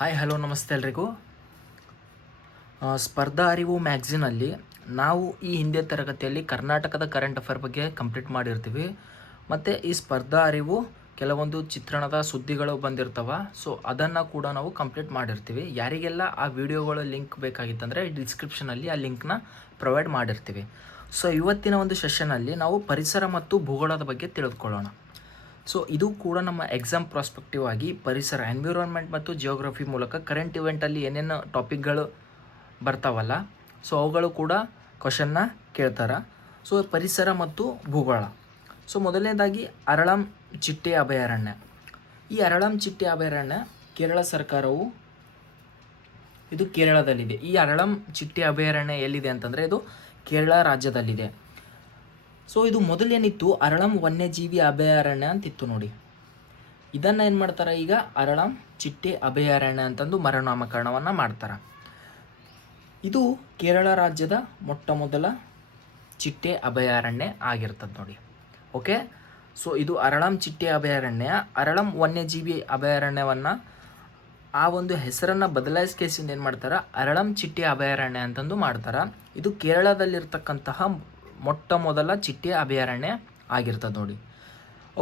Hi hello ನಮಸ್ತೆ ಎಲ್ರಿಗೂ. ಸ್ಪರ್ಧಾ ಅರಿವು ಮ್ಯಾಗ್ಝಿನಲ್ಲಿ ನಾವು ಈ ಹಿಂದೆ ತರಗತಿಯಲ್ಲಿ ಕರ್ನಾಟಕದ ಕರೆಂಟ್ ಅಫೇರ್ ಬಗ್ಗೆ ಕಂಪ್ಲೀಟ್ ಮಾಡಿರ್ತೀವಿ. ಮತ್ತು ಈ ಸ್ಪರ್ಧಾ ಅರಿವು ಕೆಲವೊಂದು ಚಿತ್ರಣದ ಸುದ್ದಿಗಳು ಬಂದಿರ್ತವೆ. ಸೊ ಅದನ್ನು ಕೂಡ ನಾವು ಕಂಪ್ಲೀಟ್ ಮಾಡಿರ್ತೀವಿ. ಯಾರಿಗೆಲ್ಲ ಆ ವಿಡಿಯೋಗಳ ಲಿಂಕ್ ಬೇಕಾಗಿತ್ತಂದರೆ ಡಿಸ್ಕ್ರಿಪ್ಷನಲ್ಲಿ ಆ ಲಿಂಕ್ನ ಪ್ರೊವೈಡ್ ಮಾಡಿರ್ತೀವಿ. ಸೊ ಇವತ್ತಿನ ಒಂದು ಸೆಷನಲ್ಲಿ ನಾವು ಪರಿಸರ ಮತ್ತು ಭೂಗೋಳದ ಬಗ್ಗೆ ತಿಳಿದುಕೊಳ್ಳೋಣ. ಸೊ ಇದು ಕೂಡ ನಮ್ಮ ಎಕ್ಸಾಮ್ ಪ್ರಾಸ್ಪೆಕ್ಟಿವ್ ಆಗಿ ಪರಿಸರ ಎನ್ವಿರಾನ್ಮೆಂಟ್ ಮತ್ತು ಜಿಯೋಗ್ರಫಿ ಮೂಲಕ ಕರೆಂಟ್ ಇವೆಂಟಲ್ಲಿ ಏನೇನು ಟಾಪಿಕ್ಗಳು ಬರ್ತಾವಲ್ಲ, ಸೊ ಅವುಗಳು ಕೂಡ ಕ್ವಶನ್ನ ಕೇಳ್ತಾರೆ. ಸೊ ಪರಿಸರ ಮತ್ತು ಭೂಗೋಳ. ಸೊ ಮೊದಲನೇದಾಗಿ ಅರಳಂ ಚಿಟ್ಟೆ ಅಭಯಾರಣ್ಯ. ಈ ಅರಳಂ ಚಿಟ್ಟೆ ಅಭಯಾರಣ್ಯ ಕೇರಳ ಸರ್ಕಾರವು ಇದು ಕೇರಳದಲ್ಲಿದೆ. ಈ ಅರಳಂ ಚಿಟ್ಟೆ ಅಭಯಾರಣ್ಯ ಎಲ್ಲಿದೆ ಅಂತಂದರೆ ಇದು ಕೇರಳ ರಾಜ್ಯದಲ್ಲಿದೆ. ಸೊ ಇದು ಮೊದಲೇನಿತ್ತು ಅರಳಂ ವನ್ಯಜೀವಿ ಅಭಯಾರಣ್ಯ ಅಂತಿತ್ತು ನೋಡಿ. ಇದನ್ನು ಏನು ಮಾಡ್ತಾರೆ, ಈಗ ಅರಳಂ ಚಿಟ್ಟೆ ಅಭಯಾರಣ್ಯ ಅಂತಂದು ಮರುನಾಮಕರಣವನ್ನು ಮಾಡ್ತಾರೆ. ಇದು ಕೇರಳ ರಾಜ್ಯದ ಮೊಟ್ಟ ಮೊದಲ ಚಿಟ್ಟೆ ಅಭಯಾರಣ್ಯ ಆಗಿರ್ತದೆ ನೋಡಿ. ಓಕೆ, ಸೊ ಇದು ಅರಳಂ ಚಿಟ್ಟೆ ಅಭಯಾರಣ್ಯ. ಅರಳಂ ವನ್ಯಜೀವಿ ಅಭಯಾರಣ್ಯವನ್ನು ಆ ಒಂದು ಹೆಸರನ್ನು ಬದಲಾಯಿಸಿಕೆಸಿಂದ ಏನು ಮಾಡ್ತಾರೆ, ಅರಳಂ ಚಿಟ್ಟೆ ಅಭಯಾರಣ್ಯ ಅಂತಂದು ಮಾಡ್ತಾರೆ. ಇದು ಕೇರಳದಲ್ಲಿರ್ತಕ್ಕಂತಹ ಮೊಟ್ಟ ಮೊದಲ ಚಿಟ್ಟೆ ಅಭಯಾರಣ್ಯ ಆಗಿರ್ತದೆ ನೋಡಿ.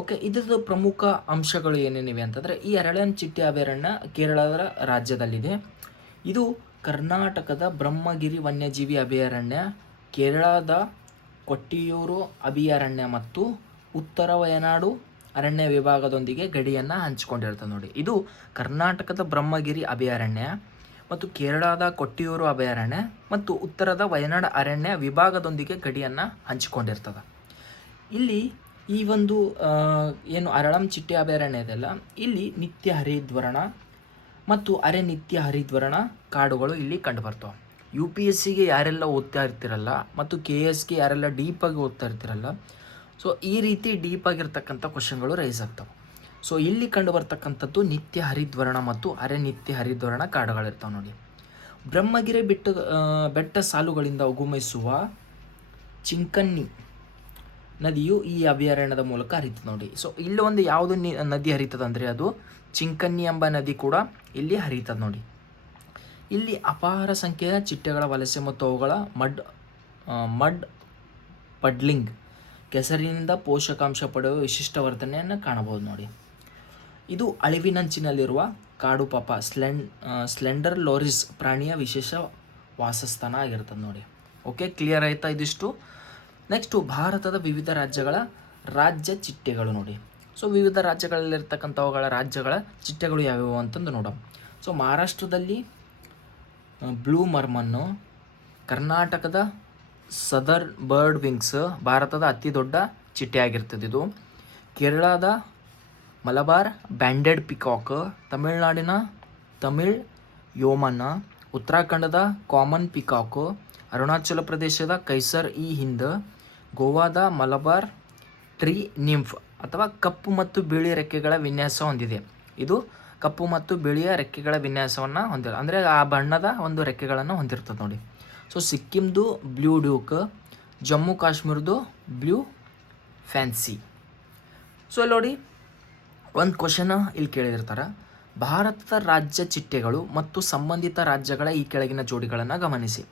ಓಕೆ, ಇದರ ಪ್ರಮುಖ ಅಂಶಗಳು ಏನೇನಿವೆ ಅಂತಂದರೆ, ಈ ಅರಳಂ ಚಿಟ್ಟೆ ಅಭಯಾರಣ್ಯ ಕೇರಳದ ರಾಜ್ಯದಲ್ಲಿದೆ. ಇದು ಕರ್ನಾಟಕದ ಬ್ರಹ್ಮಗಿರಿ ವನ್ಯಜೀವಿ ಅಭಯಾರಣ್ಯ, ಕೇರಳದ ಕೊಟ್ಟಿಯೂರು ಅಭಯಾರಣ್ಯ ಮತ್ತು ಉತ್ತರ ವಯನಾಡು ಅರಣ್ಯ ವಿಭಾಗದೊಂದಿಗೆ ಗಡಿಯನ್ನು ಹಂಚಿಕೊಂಡಿರ್ತದೆ ನೋಡಿ. ಇದು ಕರ್ನಾಟಕದ ಬ್ರಹ್ಮಗಿರಿ ಅಭಯಾರಣ್ಯ ಮತ್ತು ಕೇರಳದ ಕೊಟ್ಟಿಯೂರು ಅಭಯಾರಣ್ಯ ಮತ್ತು ಉತ್ತರದ ವಯನಾಡು ಅರಣ್ಯ ವಿಭಾಗದೊಂದಿಗೆ ಗಡಿಯನ್ನು ಹಂಚಿಕೊಂಡಿರ್ತದೆ. ಇಲ್ಲಿ ಈ ಒಂದು ಏನು ಅರಳಂ ಚಿಟ್ಟೆ ಅಭಯಾರಣ್ಯ ಇದೆಯಲ್ಲ, ಇಲ್ಲಿ ನಿತ್ಯ ಹರಿದ್ವರ್ಣ ಮತ್ತು ಅರೆ ನಿತ್ಯ ಹರಿದ್ವರ್ಣ ಕಾಡುಗಳು ಇಲ್ಲಿ ಕಂಡುಬರ್ತವೆ. UPSCಗೆ ಯಾರೆಲ್ಲ ಓದ್ತಾ ಇರ್ತಿರಲ್ಲ ಮತ್ತು KSಗೆ ಯಾರೆಲ್ಲ ಡೀಪಾಗಿ ಓದ್ತಾ ಇರ್ತಿರಲ್ಲ, ಸೊ ಈ ರೀತಿ ಡೀಪಾಗಿರ್ತಕ್ಕಂಥ ಕ್ವಶನ್ಗಳು ರೈಸ್ ಆಗ್ತವೆ. ಸೊ ಇಲ್ಲಿ ಕಂಡು ಬರ್ತಕ್ಕಂಥದ್ದು ನಿತ್ಯ ಹರಿದ್ವರ್ಣ ಮತ್ತು ಅರೆ ನಿತ್ಯ ಹರಿದ್ವರ್ಣ ಕಾಡುಗಳಿರ್ತಾವೆ ನೋಡಿ. ಬ್ರಹ್ಮಗಿರಿ ಬೆಟ್ಟ ಸಾಲುಗಳಿಂದ ಉಗಮಿಸುವ ಚಿಂಕನ್ನಿ ನದಿಯು ಈ ಅಭಯಾರಣ್ಯದ ಮೂಲಕ ಹರಿತದೆ ನೋಡಿ. ಸೊ ಇಲ್ಲಿ ಒಂದು ಯಾವುದು ನದಿ ಹರಿತದೆ ಅಂದರೆ ಅದು ಚಿಂಕನ್ನಿ ಎಂಬ ನದಿ ಕೂಡ ಇಲ್ಲಿ ಹರಿತದೆ ನೋಡಿ. ಇಲ್ಲಿ ಅಪಾರ ಸಂಖ್ಯೆಯ ಚಿಟ್ಟೆಗಳ ವಲಸೆ ಮತ್ತು ಅವುಗಳ ಮಡ್ ಪಡ್ಲಿಂಗ್ ಕೆಸರಿನಿಂದ ಪೋಷಕಾಂಶ ಪಡೆಯುವ ವಿಶಿಷ್ಟ ವರ್ತನೆಯನ್ನು ಕಾಣಬಹುದು ನೋಡಿ. ಇದು ಅಳಿವಿನಂಚಿನಲ್ಲಿರುವ ಕಾಡು ಪಾಪ ಸ್ಲೆಂಡರ್ ಲೋರಿಸ್ ಪ್ರಾಣಿಯ ವಿಶೇಷ ವಾಸಸ್ಥಾನ ಆಗಿರ್ತದೆ ನೋಡಿ. ಓಕೆ, ಕ್ಲಿಯರ್ ಆಯ್ತಾ ಇದಿಷ್ಟು. ನೆಕ್ಸ್ಟು ಭಾರತದ ವಿವಿಧ ರಾಜ್ಯಗಳ ರಾಜ್ಯ ಚಿಟ್ಟೆಗಳು ನೋಡಿ. ಸೊ ವಿವಿಧ ರಾಜ್ಯಗಳಲ್ಲಿರ್ತಕ್ಕಂಥವುಗಳ ರಾಜ್ಯಗಳ ಚಿಟ್ಟೆಗಳು ಯಾವ್ಯಾವು ಅಂತಂದು ನೋಡೋಣ. ಸೊ ಮಹಾರಾಷ್ಟ್ರದಲ್ಲಿ ಬ್ಲೂ ಮರ್ಮನ್ನು, ಕರ್ನಾಟಕದ ಸದರ್ ಬರ್ಡ್ ವಿಂಗ್ಸ್ ಭಾರತದ ಅತಿ ದೊಡ್ಡ ಚಿಟ್ಟೆ ಆಗಿರ್ತದೆ ಇದು. ಕೇರಳದ ಮಲಬಾರ್ ಬ್ಯಾಂಡೆಡ್ ಪಿಕಾಕ್, ತಮಿಳುನಾಡಿನ ತಮಿಳ್ ಯೋಮನ್ನ, ಉತ್ತರಾಖಂಡದ ಕಾಮನ್ ಪಿಕಾಕ್, ಅರುಣಾಚಲ ಪ್ರದೇಶದ ಕೈಸರ್ ಇ ಹಿಂದ್, ಗೋವಾದ ಮಲಬಾರ್ ಟ್ರೀ ನಿಂಫ್ ಅಥವಾ ಕಪ್ಪು ಮತ್ತು ಬಿಳಿ ರೆಕ್ಕೆಗಳ ವಿನ್ಯಾಸ ಹೊಂದಿದೆ. ಇದು ಕಪ್ಪು ಮತ್ತು ಬಿಳಿಯ ರೆಕ್ಕೆಗಳ ವಿನ್ಯಾಸವನ್ನು ಹೊಂದಿದೆ, ಅಂದರೆ ಆ ಬಣ್ಣದ ಒಂದು ರೆಕ್ಕೆಗಳನ್ನು ಹೊಂದಿರ್ತದೆ ನೋಡಿ. ಸೊ ಸಿಕ್ಕಿಮ್ದು ಬ್ಲೂ ಡ್ಯೂಕ್, ಜಮ್ಮು ಕಾಶ್ಮೀರದು ಬ್ಲೂ ಫ್ಯಾನ್ಸಿ. ಸೊ ಇಲ್ಲಿ ನೋಡಿ ಒಂದು ಕ್ವಶನ್ ಇಲ್ಲಿ ಕೇಳಿರ್ತಾರೆ, ಭಾರತದ ರಾಜ್ಯ ಚಿಟ್ಟೆಗಳು ಮತ್ತು ಸಂಬಂಧಿತ ರಾಜ್ಯಗಳ ಈ ಕೆಳಗಿನ ಜೋಡಿಗಳನ್ನು ಗಮನಿಸಿ.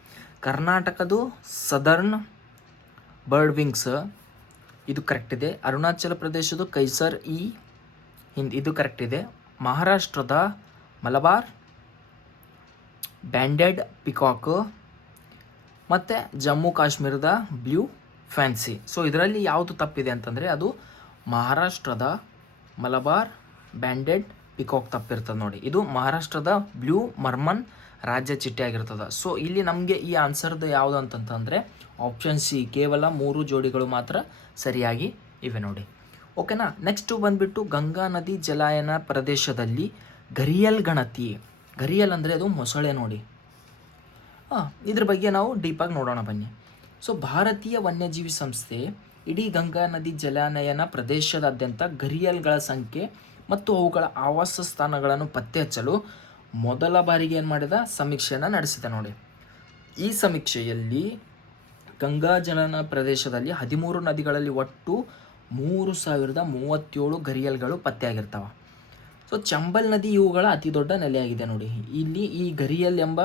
ಕರ್ನಾಟಕದು ಸದರ್ನ್ ಬರ್ಡ್ ವಿಂಗ್ಸ್ ಇದು ಕರೆಕ್ಟ್ ಇದೆ. ಅರುಣಾಚಲ ಪ್ರದೇಶದ ಕೈಸರ್ ಇ ಹಿಂದ್ ಇದು ಕರೆಕ್ಟ್ ಇದೆ. ಮಹಾರಾಷ್ಟ್ರದ ಮಲಬಾರ್ ಬ್ಯಾಂಡೆಡ್ ಪಿಕಾಕ್ ಮತ್ತು ಜಮ್ಮು ಕಾಶ್ಮೀರದ ಬ್ಲೂ ಫ್ಯಾನ್ಸಿ. ಸೊ ಇದರಲ್ಲಿ ಯಾವುದು ತಪ್ಪಿದೆ ಅಂತಂದರೆ ಅದು ಮಹಾರಾಷ್ಟ್ರದ ಮಲಬಾರ್ ಬ್ಯಾಂಡೆಡ್ ಪಿಕಾಕ್ ತಪ್ಪಿರ್ತದೆ ನೋಡಿ. ಇದು ಮಹಾರಾಷ್ಟ್ರದ ಬ್ಲೂ ಮರ್ಮನ್ ರಾಜ್ಯ ಚಿಟ್ಟೆ ಆಗಿರ್ತದೆ. ಸೊ ಇಲ್ಲಿ ನಮಗೆ ಈ ಆನ್ಸರ್ದು ಯಾವುದು ಅಂತಂತಂದರೆ ಆಪ್ಷನ್ ಸಿ, ಕೇವಲ 3 ಜೋಡಿಗಳು ಮಾತ್ರ ಸರಿಯಾಗಿ ಇವೆ ನೋಡಿ. ಓಕೆನಾ. ನೆಕ್ಸ್ಟು ಬಂದುಬಿಟ್ಟು ಗಂಗಾ ನದಿ ಜಲಾಯನ ಪ್ರದೇಶದಲ್ಲಿ ಘರಿಯಲ್ ಗಣತಿ. ಘರಿಯಲ್ ಅಂದರೆ ಅದು ಮೊಸಳೆ ನೋಡಿ. ಇದ್ರ ಬಗ್ಗೆ ನಾವು ಡೀಪಾಗಿ ನೋಡೋಣ ಬನ್ನಿ. ಸೊ ಭಾರತೀಯ ವನ್ಯಜೀವಿ ಸಂಸ್ಥೆ ಇಡೀ ಗಂಗಾ ನದಿ ಜಲಾನಯನ ಪ್ರದೇಶದಾದ್ಯಂತ ಘರಿಯಲ್ಗಳ ಸಂಖ್ಯೆ ಮತ್ತು ಅವುಗಳ ಆವಾಸ ಸ್ಥಾನಗಳನ್ನು ಪತ್ತೆ ಹಚ್ಚಲು ಮೊದಲ ಬಾರಿಗೆ ಏನು ಮಾಡಿದ ಸಮೀಕ್ಷೆಯನ್ನು ನಡೆಸಿದೆ ನೋಡಿ. ಈ ಸಮೀಕ್ಷೆಯಲ್ಲಿ ಗಂಗಾ ಜಲಾನಯನ ಪ್ರದೇಶದಲ್ಲಿ 13 ನದಿಗಳಲ್ಲಿ ಒಟ್ಟು 3037 ಘರಿಯಲ್ಗಳು ಪತ್ತೆಯಾಗಿರ್ತವೆ. ಸೊ ಚಂಬಲ್ ನದಿ ಇವುಗಳ ಅತಿ ದೊಡ್ಡ ನೆಲೆಯಾಗಿದೆ ನೋಡಿ. ಇಲ್ಲಿ ಈ ಗರಿಯಲ್ ಎಂಬ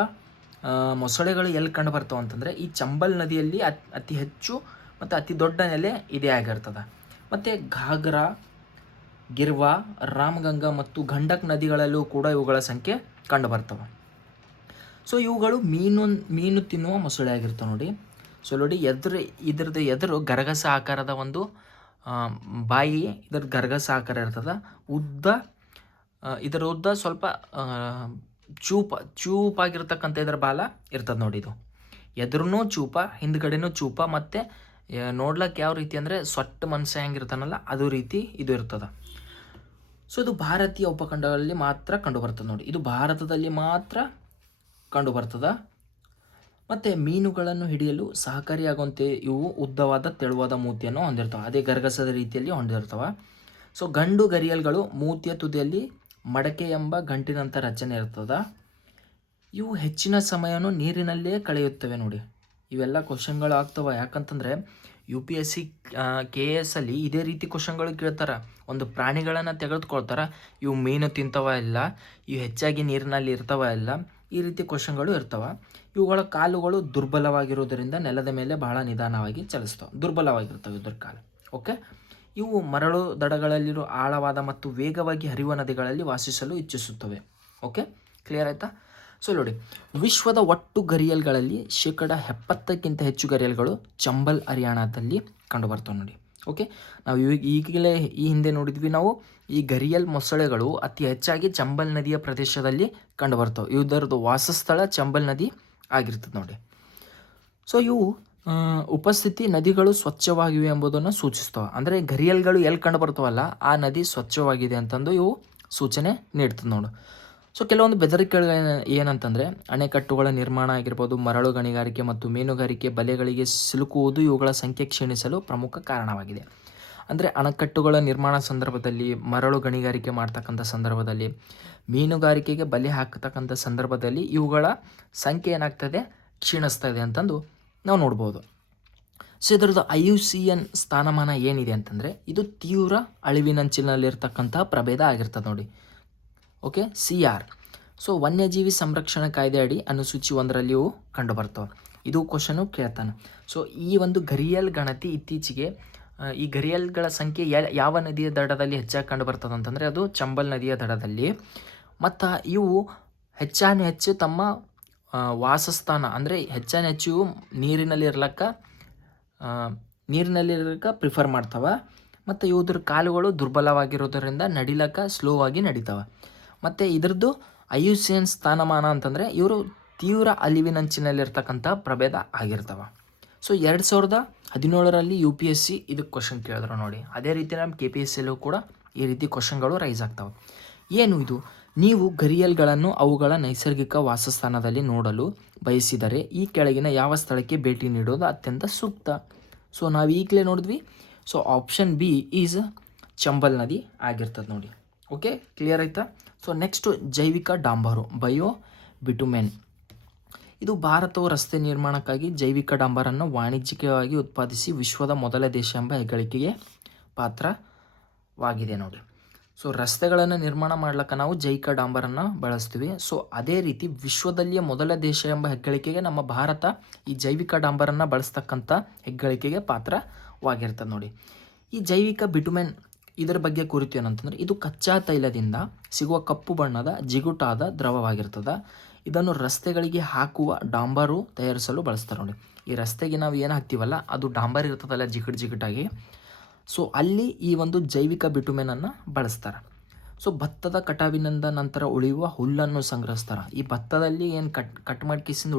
ಮೊಸಳೆಗಳು ಎಲ್ಲಿ ಕಂಡು ಬರ್ತಾವೆ ಅಂತಂದರೆ ಈ ಚಂಬಲ್ ನದಿಯಲ್ಲಿ ಅತಿ ಹೆಚ್ಚು ಮತ್ತು ಅತಿ ದೊಡ್ಡ ನೆಲೆ ಇದೇ ಆಗಿರ್ತದೆ. ಮತ್ತು ಘಾಗ್ರಾ, ಗಿರ್ವಾ, ರಾಮಗಂಗಾ ಮತ್ತು ಗಂಡಕ್ ನದಿಗಳಲ್ಲೂ ಕೂಡ ಇವುಗಳ ಸಂಖ್ಯೆ ಕಂಡು ಬರ್ತವೆ. ಸೊ ಇವುಗಳು ಮೀನು ತಿನ್ನುವ ಮೊಸಳೆ ಆಗಿರ್ತವೆ ನೋಡಿ. ಸೊ ನೋಡಿ ಇದ್ರದ್ದು ಎದುರು ಗರಗಸ ಆಕಾರದ ಒಂದು ಬಾಯಿ, ಇದರ ಗರಗಸ ಆಕಾರ ಇರ್ತದೆ. ಇದರ ಉದ್ದ ಸ್ವಲ್ಪ ಚೂಪಾಗಿರ್ತಕ್ಕಂಥ ಇದರ ಬಾಲ ಇರ್ತದೆ ನೋಡಿ. ಇದು ಎದುರೂ ಚೂಪ, ಹಿಂದ್ಗಡೆನೂ ಚೂಪ, ಮತ್ತು ನೋಡ್ಲಿಕ್ಕೆ ಯಾವ ರೀತಿ ಅಂದರೆ ಸೊಟ್ಟ ಮನುಷ್ಯ ಹೆಂಗಿರ್ತಾನಲ್ಲ ಅದು ರೀತಿ ಇದು ಇರ್ತದೆ. ಸೊ ಇದು ಭಾರತೀಯ ಉಪಖಂಡಗಳಲ್ಲಿ ಮಾತ್ರ ಕಂಡು ಬರ್ತದೆ ನೋಡಿ. ಇದು ಭಾರತದಲ್ಲಿ ಮಾತ್ರ ಕಂಡು ಬರ್ತದೆ. ಮತ್ತು ಮೀನುಗಳನ್ನು ಹಿಡಿಯಲು ಸಹಕಾರಿಯಾಗುವಂತೆ ಇವು ಉದ್ದವಾದ ತೆಳುವಾದ ಮೂತಿಯನ್ನು ಹೊಂದಿರ್ತವೆ. ಅದೇ ಗರಗಸದ ರೀತಿಯಲ್ಲಿ ಹೊಂದಿರ್ತವೆ. ಸೊ ಗಂಡು ಗರಿಯಲ್ಗಳು ಮೂತಿಯ ತುದಿಯಲ್ಲಿ ಮಡಕೆ ಎಂಬ ಗಂಟಿನಂಥ ರಚನೆ ಇರ್ತದೆ. ಇವು ಹೆಚ್ಚಿನ ಸಮಯವನ್ನು ನೀರಿನಲ್ಲೇ ಕಳೆಯುತ್ತವೆ ನೋಡಿ. ಇವೆಲ್ಲ ಕ್ವಶನ್ಗಳು ಆಗ್ತವೆ. ಯಾಕಂತಂದರೆ UPSC KS ಅಲ್ಲಿ ಇದೇ ರೀತಿ ಕ್ವಶನ್ಗಳು ಕೇಳ್ತಾರೆ. ಒಂದು ಪ್ರಾಣಿಗಳನ್ನು ತೆಗೆದುಕೊಳ್ತಾರೆ, ಇವು ಮೀನು ತಿಂತವ ಇಲ್ಲ, ಇವು ಹೆಚ್ಚಾಗಿ ನೀರಿನಲ್ಲಿ ಇರ್ತವ ಇಲ್ಲ, ಈ ರೀತಿ ಕ್ವಶನ್ಗಳು ಇರ್ತವೆ. ಇವುಗಳ ಕಾಲುಗಳು ದುರ್ಬಲವಾಗಿರುವುದರಿಂದ ನೆಲದ ಮೇಲೆ ಬಹಳ ನಿಧಾನವಾಗಿ ಚಲಿಸ್ತವೆ. ದುರ್ಬಲವಾಗಿರ್ತವೆ ಇದ್ರ ಕಾಲು. ಓಕೆ, ಇವು ಮರಳು ದಡಗಳಲ್ಲಿರೋ ಆಳವಾದ ಮತ್ತು ವೇಗವಾಗಿ ಹರಿಯುವ ನದಿಗಳಲ್ಲಿ ವಾಸಿಸಲು ಇಚ್ಛಿಸುತ್ತವೆ. ಓಕೆ, ಕ್ಲಿಯರ್ ಆಯಿತಾ? ಸೊ ನೋಡಿ, ವಿಶ್ವದ ಒಟ್ಟು ಗರಿಯಲ್ಗಳಲ್ಲಿ 70% ಹೆಚ್ಚು ಗರಿಯಲ್ಗಳು ಚಂಬಲ್ ಹರಿಯಾಣದಲ್ಲಿ ಕಂಡುಬರ್ತವೆ ನೋಡಿ. ಓಕೆ, ನಾವು ಈಗಲೇ ಈ ಹಿಂದೆ ನೋಡಿದ್ವಿ ನಾವು ಈ ಗರಿಯಲ್ ಮೊಸಳೆಗಳು ಅತಿ ಹೆಚ್ಚಾಗಿ ಚಂಬಲ್ ನದಿಯ ಪ್ರದೇಶದಲ್ಲಿ ಕಂಡುಬರ್ತವೆ. ಇದರದ್ದು ವಾಸಸ್ಥಳ ಚಂಬಲ್ ನದಿ ಆಗಿರ್ತದೆ ನೋಡಿ. ಸೊ ಇವು ಉಪಸ್ಥಿತಿ ನದಿಗಳು ಸ್ವಚ್ಛವಾಗಿವೆ ಎಂಬುದನ್ನು ಸೂಚಿಸ್ತವೆ. ಅಂದರೆ ಗರಿಯಲ್ಗಳು ಎಲ್ಲಿ ಕಂಡು ಬರ್ತಾವಲ್ಲ ಆ ನದಿ ಸ್ವಚ್ಛವಾಗಿದೆ ಅಂತಂದು ಇವು ಸೂಚನೆ ನೀಡ್ತದೆ ನೋಡು. ಸೊ ಕೆಲವೊಂದು ಬೆದರಿಕೆಗಳು ಏನಂತಂದರೆ ಅಣೆಕಟ್ಟುಗಳ ನಿರ್ಮಾಣ ಆಗಿರ್ಬೋದು, ಮರಳು ಗಣಿಗಾರಿಕೆ ಮತ್ತು ಮೀನುಗಾರಿಕೆ ಬಲೆಗಳಿಗೆ ಸಿಲುಕುವುದು ಇವುಗಳ ಸಂಖ್ಯೆ ಕ್ಷೀಣಿಸಲು ಪ್ರಮುಖ ಕಾರಣವಾಗಿದೆ. ಅಂದರೆ ಅಣೆಕಟ್ಟುಗಳ ನಿರ್ಮಾಣ ಸಂದರ್ಭದಲ್ಲಿ, ಮರಳು ಗಣಿಗಾರಿಕೆ ಮಾಡ್ತಕ್ಕಂಥ ಸಂದರ್ಭದಲ್ಲಿ, ಮೀನುಗಾರಿಕೆಗೆ ಬಲೆ ಹಾಕ್ತಕ್ಕಂಥ ಸಂದರ್ಭದಲ್ಲಿ ಇವುಗಳ ಸಂಖ್ಯೆ ಏನಾಗ್ತದೆ, ಕ್ಷೀಣಿಸ್ತಾ ಇದೆ ಅಂತಂದು ನಾವು ನೋಡ್ಬೋದು. ಸೊ ಇದರದ್ದು IUCN ಸ್ಥಾನಮಾನ ಏನಿದೆ ಅಂತಂದರೆ ಇದು ತೀವ್ರ ಅಳಿವಿನಂಚಿನಲ್ಲಿರ್ತಕ್ಕಂಥ ಪ್ರಭೇದ ಆಗಿರ್ತದೆ ನೋಡಿ. Okay, CR. ಸೊ ವನ್ಯಜೀವಿ ಸಂರಕ್ಷಣಾ ಕಾಯ್ದೆ ಅಡಿ ಅನುಸೂಚಿ 1ರಲ್ಲಿಯೂ ಕಂಡು ಬರ್ತವೆ. ಇದು ಕ್ವಶನು ಕೇಳ್ತಾನೆ. ಸೊ ಈ ಒಂದು ಗರಿಯಲ್ ಗಣತಿ ಇತ್ತೀಚೆಗೆ ಈ ಗರಿಯಲ್ಗಳ ಸಂಖ್ಯೆ ಯಾವ ನದಿಯ ದಡದಲ್ಲಿ ಹೆಚ್ಚಾಗಿ ಕಂಡು ಬರ್ತದೆ ಅಂತಂದರೆ ಅದು ಚಂಬಲ್ ನದಿಯ ದಡದಲ್ಲಿ. ಮತ್ತು ಇವು ಹೆಚ್ಚು ತಮ್ಮ ವಾಸಸ್ಥಾನ ಅಂದರೆ ಹೆಚ್ಚು ಇವು ನೀರಿನಲ್ಲಿರ್ಲಿಕ್ಕೆ ಪ್ರಿಫರ್ ಮಾಡ್ತವೆ. ಮತ್ತು ಇವ್ರ ಕಾಲುಗಳು ದುರ್ಬಲವಾಗಿರೋದರಿಂದ ನಡಿಲಕ್ಕ ಸ್ಲೋ ಆಗಿ ನಡೀತವೆ. ಮತ್ತು ಇದ್ರದ್ದು IUCN ಸ್ಥಾನಮಾನ ಅಂತಂದರೆ ಇವರು ತೀವ್ರ ಅಳಿವಿನಂಚಿನಲ್ಲಿರ್ತಕ್ಕಂಥ ಪ್ರಭೇದ ಆಗಿರ್ತವೆ. ಸೊ 2017ರಲ್ಲಿ UPSC ಇದಕ್ಕೆ ಕ್ವಶನ್ ಕೇಳಿದ್ರು ನೋಡಿ. ಅದೇ ರೀತಿ ನಮ್ಮ KPSCಯಲ್ಲೂ ಕೂಡ ಈ ರೀತಿ ಕ್ವಶನ್ಗಳು ರೈಸ್ ಆಗ್ತವೆ. ಏನು ಇದು? ನೀವು ಗರಿಯಲ್ಗಳನ್ನು ಅವುಗಳ ನೈಸರ್ಗಿಕ ವಾಸಸ್ಥಾನದಲ್ಲಿ ನೋಡಲು ಬಯಸಿದರೆ ಈ ಕೆಳಗಿನ ಯಾವ ಸ್ಥಳಕ್ಕೆ ಭೇಟಿ ನೀಡೋದು ಅತ್ಯಂತ ಸೂಕ್ತ? ಸೊ ನಾವು ಈಗಲೇ ನೋಡಿದ್ವಿ. So option B is Chambal ನದಿ ಆಗಿರ್ತದೆ ನೋಡಿ. ಓಕೆ, ಕ್ಲಿಯರ್ ಆಯಿತಾ? ಸೊ ನೆಕ್ಸ್ಟು ಜೈವಿಕ ಡಾಂಬರು, ಬಯೋ ಬಿಟುಮೆನ್. ಇದು ಭಾರತವು ರಸ್ತೆ ನಿರ್ಮಾಣಕ್ಕಾಗಿ ಜೈವಿಕ ಡಾಂಬರನ್ನು ವಾಣಿಜ್ಯಿಕವಾಗಿ ಉತ್ಪಾದಿಸಿ ವಿಶ್ವದ ಮೊದಲ ದೇಶ ಎಂಬ ಹೆಗ್ಗಳಿಕೆಗೆ ಪಾತ್ರವಾಗಿದೆ ನೋಡಿ. ಸೊ ರಸ್ತೆಗಳನ್ನು ನಿರ್ಮಾಣ ಮಾಡ್ಲಿಕ್ಕೆ ನಾವು ಜೈವಿಕ ಡಾಂಬರನ್ನು ಬಳಸ್ತೀವಿ. ಸೊ ಅದೇ ರೀತಿ ವಿಶ್ವದಲ್ಲಿಯೇ ಮೊದಲ ದೇಶ ಎಂಬ ಹೆಗ್ಗಳಿಕೆಗೆ ನಮ್ಮ ಭಾರತ ಈ ಜೈವಿಕ ಡಾಂಬರನ್ನು ಬಳಸ್ತಕ್ಕಂಥ ಹೆಗ್ಗಳಿಕೆಗೆ ಪಾತ್ರವಾಗಿರ್ತದೆ ನೋಡಿ. ಈ ಜೈವಿಕ ಬಿಟುಮೆನ್ ಇದರ ಬಗ್ಗೆ ಕುರಿತು ಏನಂತಂದರೆ ಇದು ಕಚ್ಚಾ ತೈಲದಿಂದ ಸಿಗುವ ಕಪ್ಪು ಬಣ್ಣದ ಜಿಗುಟಾದ ದ್ರವವಾಗಿರ್ತದೆ. ಇದನ್ನು ರಸ್ತೆಗಳಿಗೆ ಹಾಕುವ ಡಾಂಬರು ತಯಾರಿಸಲು ಬಳಸ್ತಾರೆ ನೋಡಿ. ಈ ರಸ್ತೆಗೆ ನಾವು ಏನು ಹಾಕ್ತೀವಲ್ಲ ಅದು ಡಾಂಬರ್ ಇರ್ತದಲ್ಲ ಜಿಗುಟಾಗಿ. ಸೊ ಅಲ್ಲಿ ಈ ಒಂದು ಜೈವಿಕ ಬಿಟುಮೆನನ್ನು ಬಳಸ್ತಾರೆ. ಸೊ ಭತ್ತದ ಕಟಾವಿನಿಂದ ನಂತರ ಉಳಿಯುವ ಹುಲ್ಲನ್ನು ಸಂಗ್ರಹಿಸ್ತಾರೆ. ಈ ಭತ್ತದಲ್ಲಿ ಏನು ಕಟ್ ಮಾಡ್ಕಿಸಿಂದ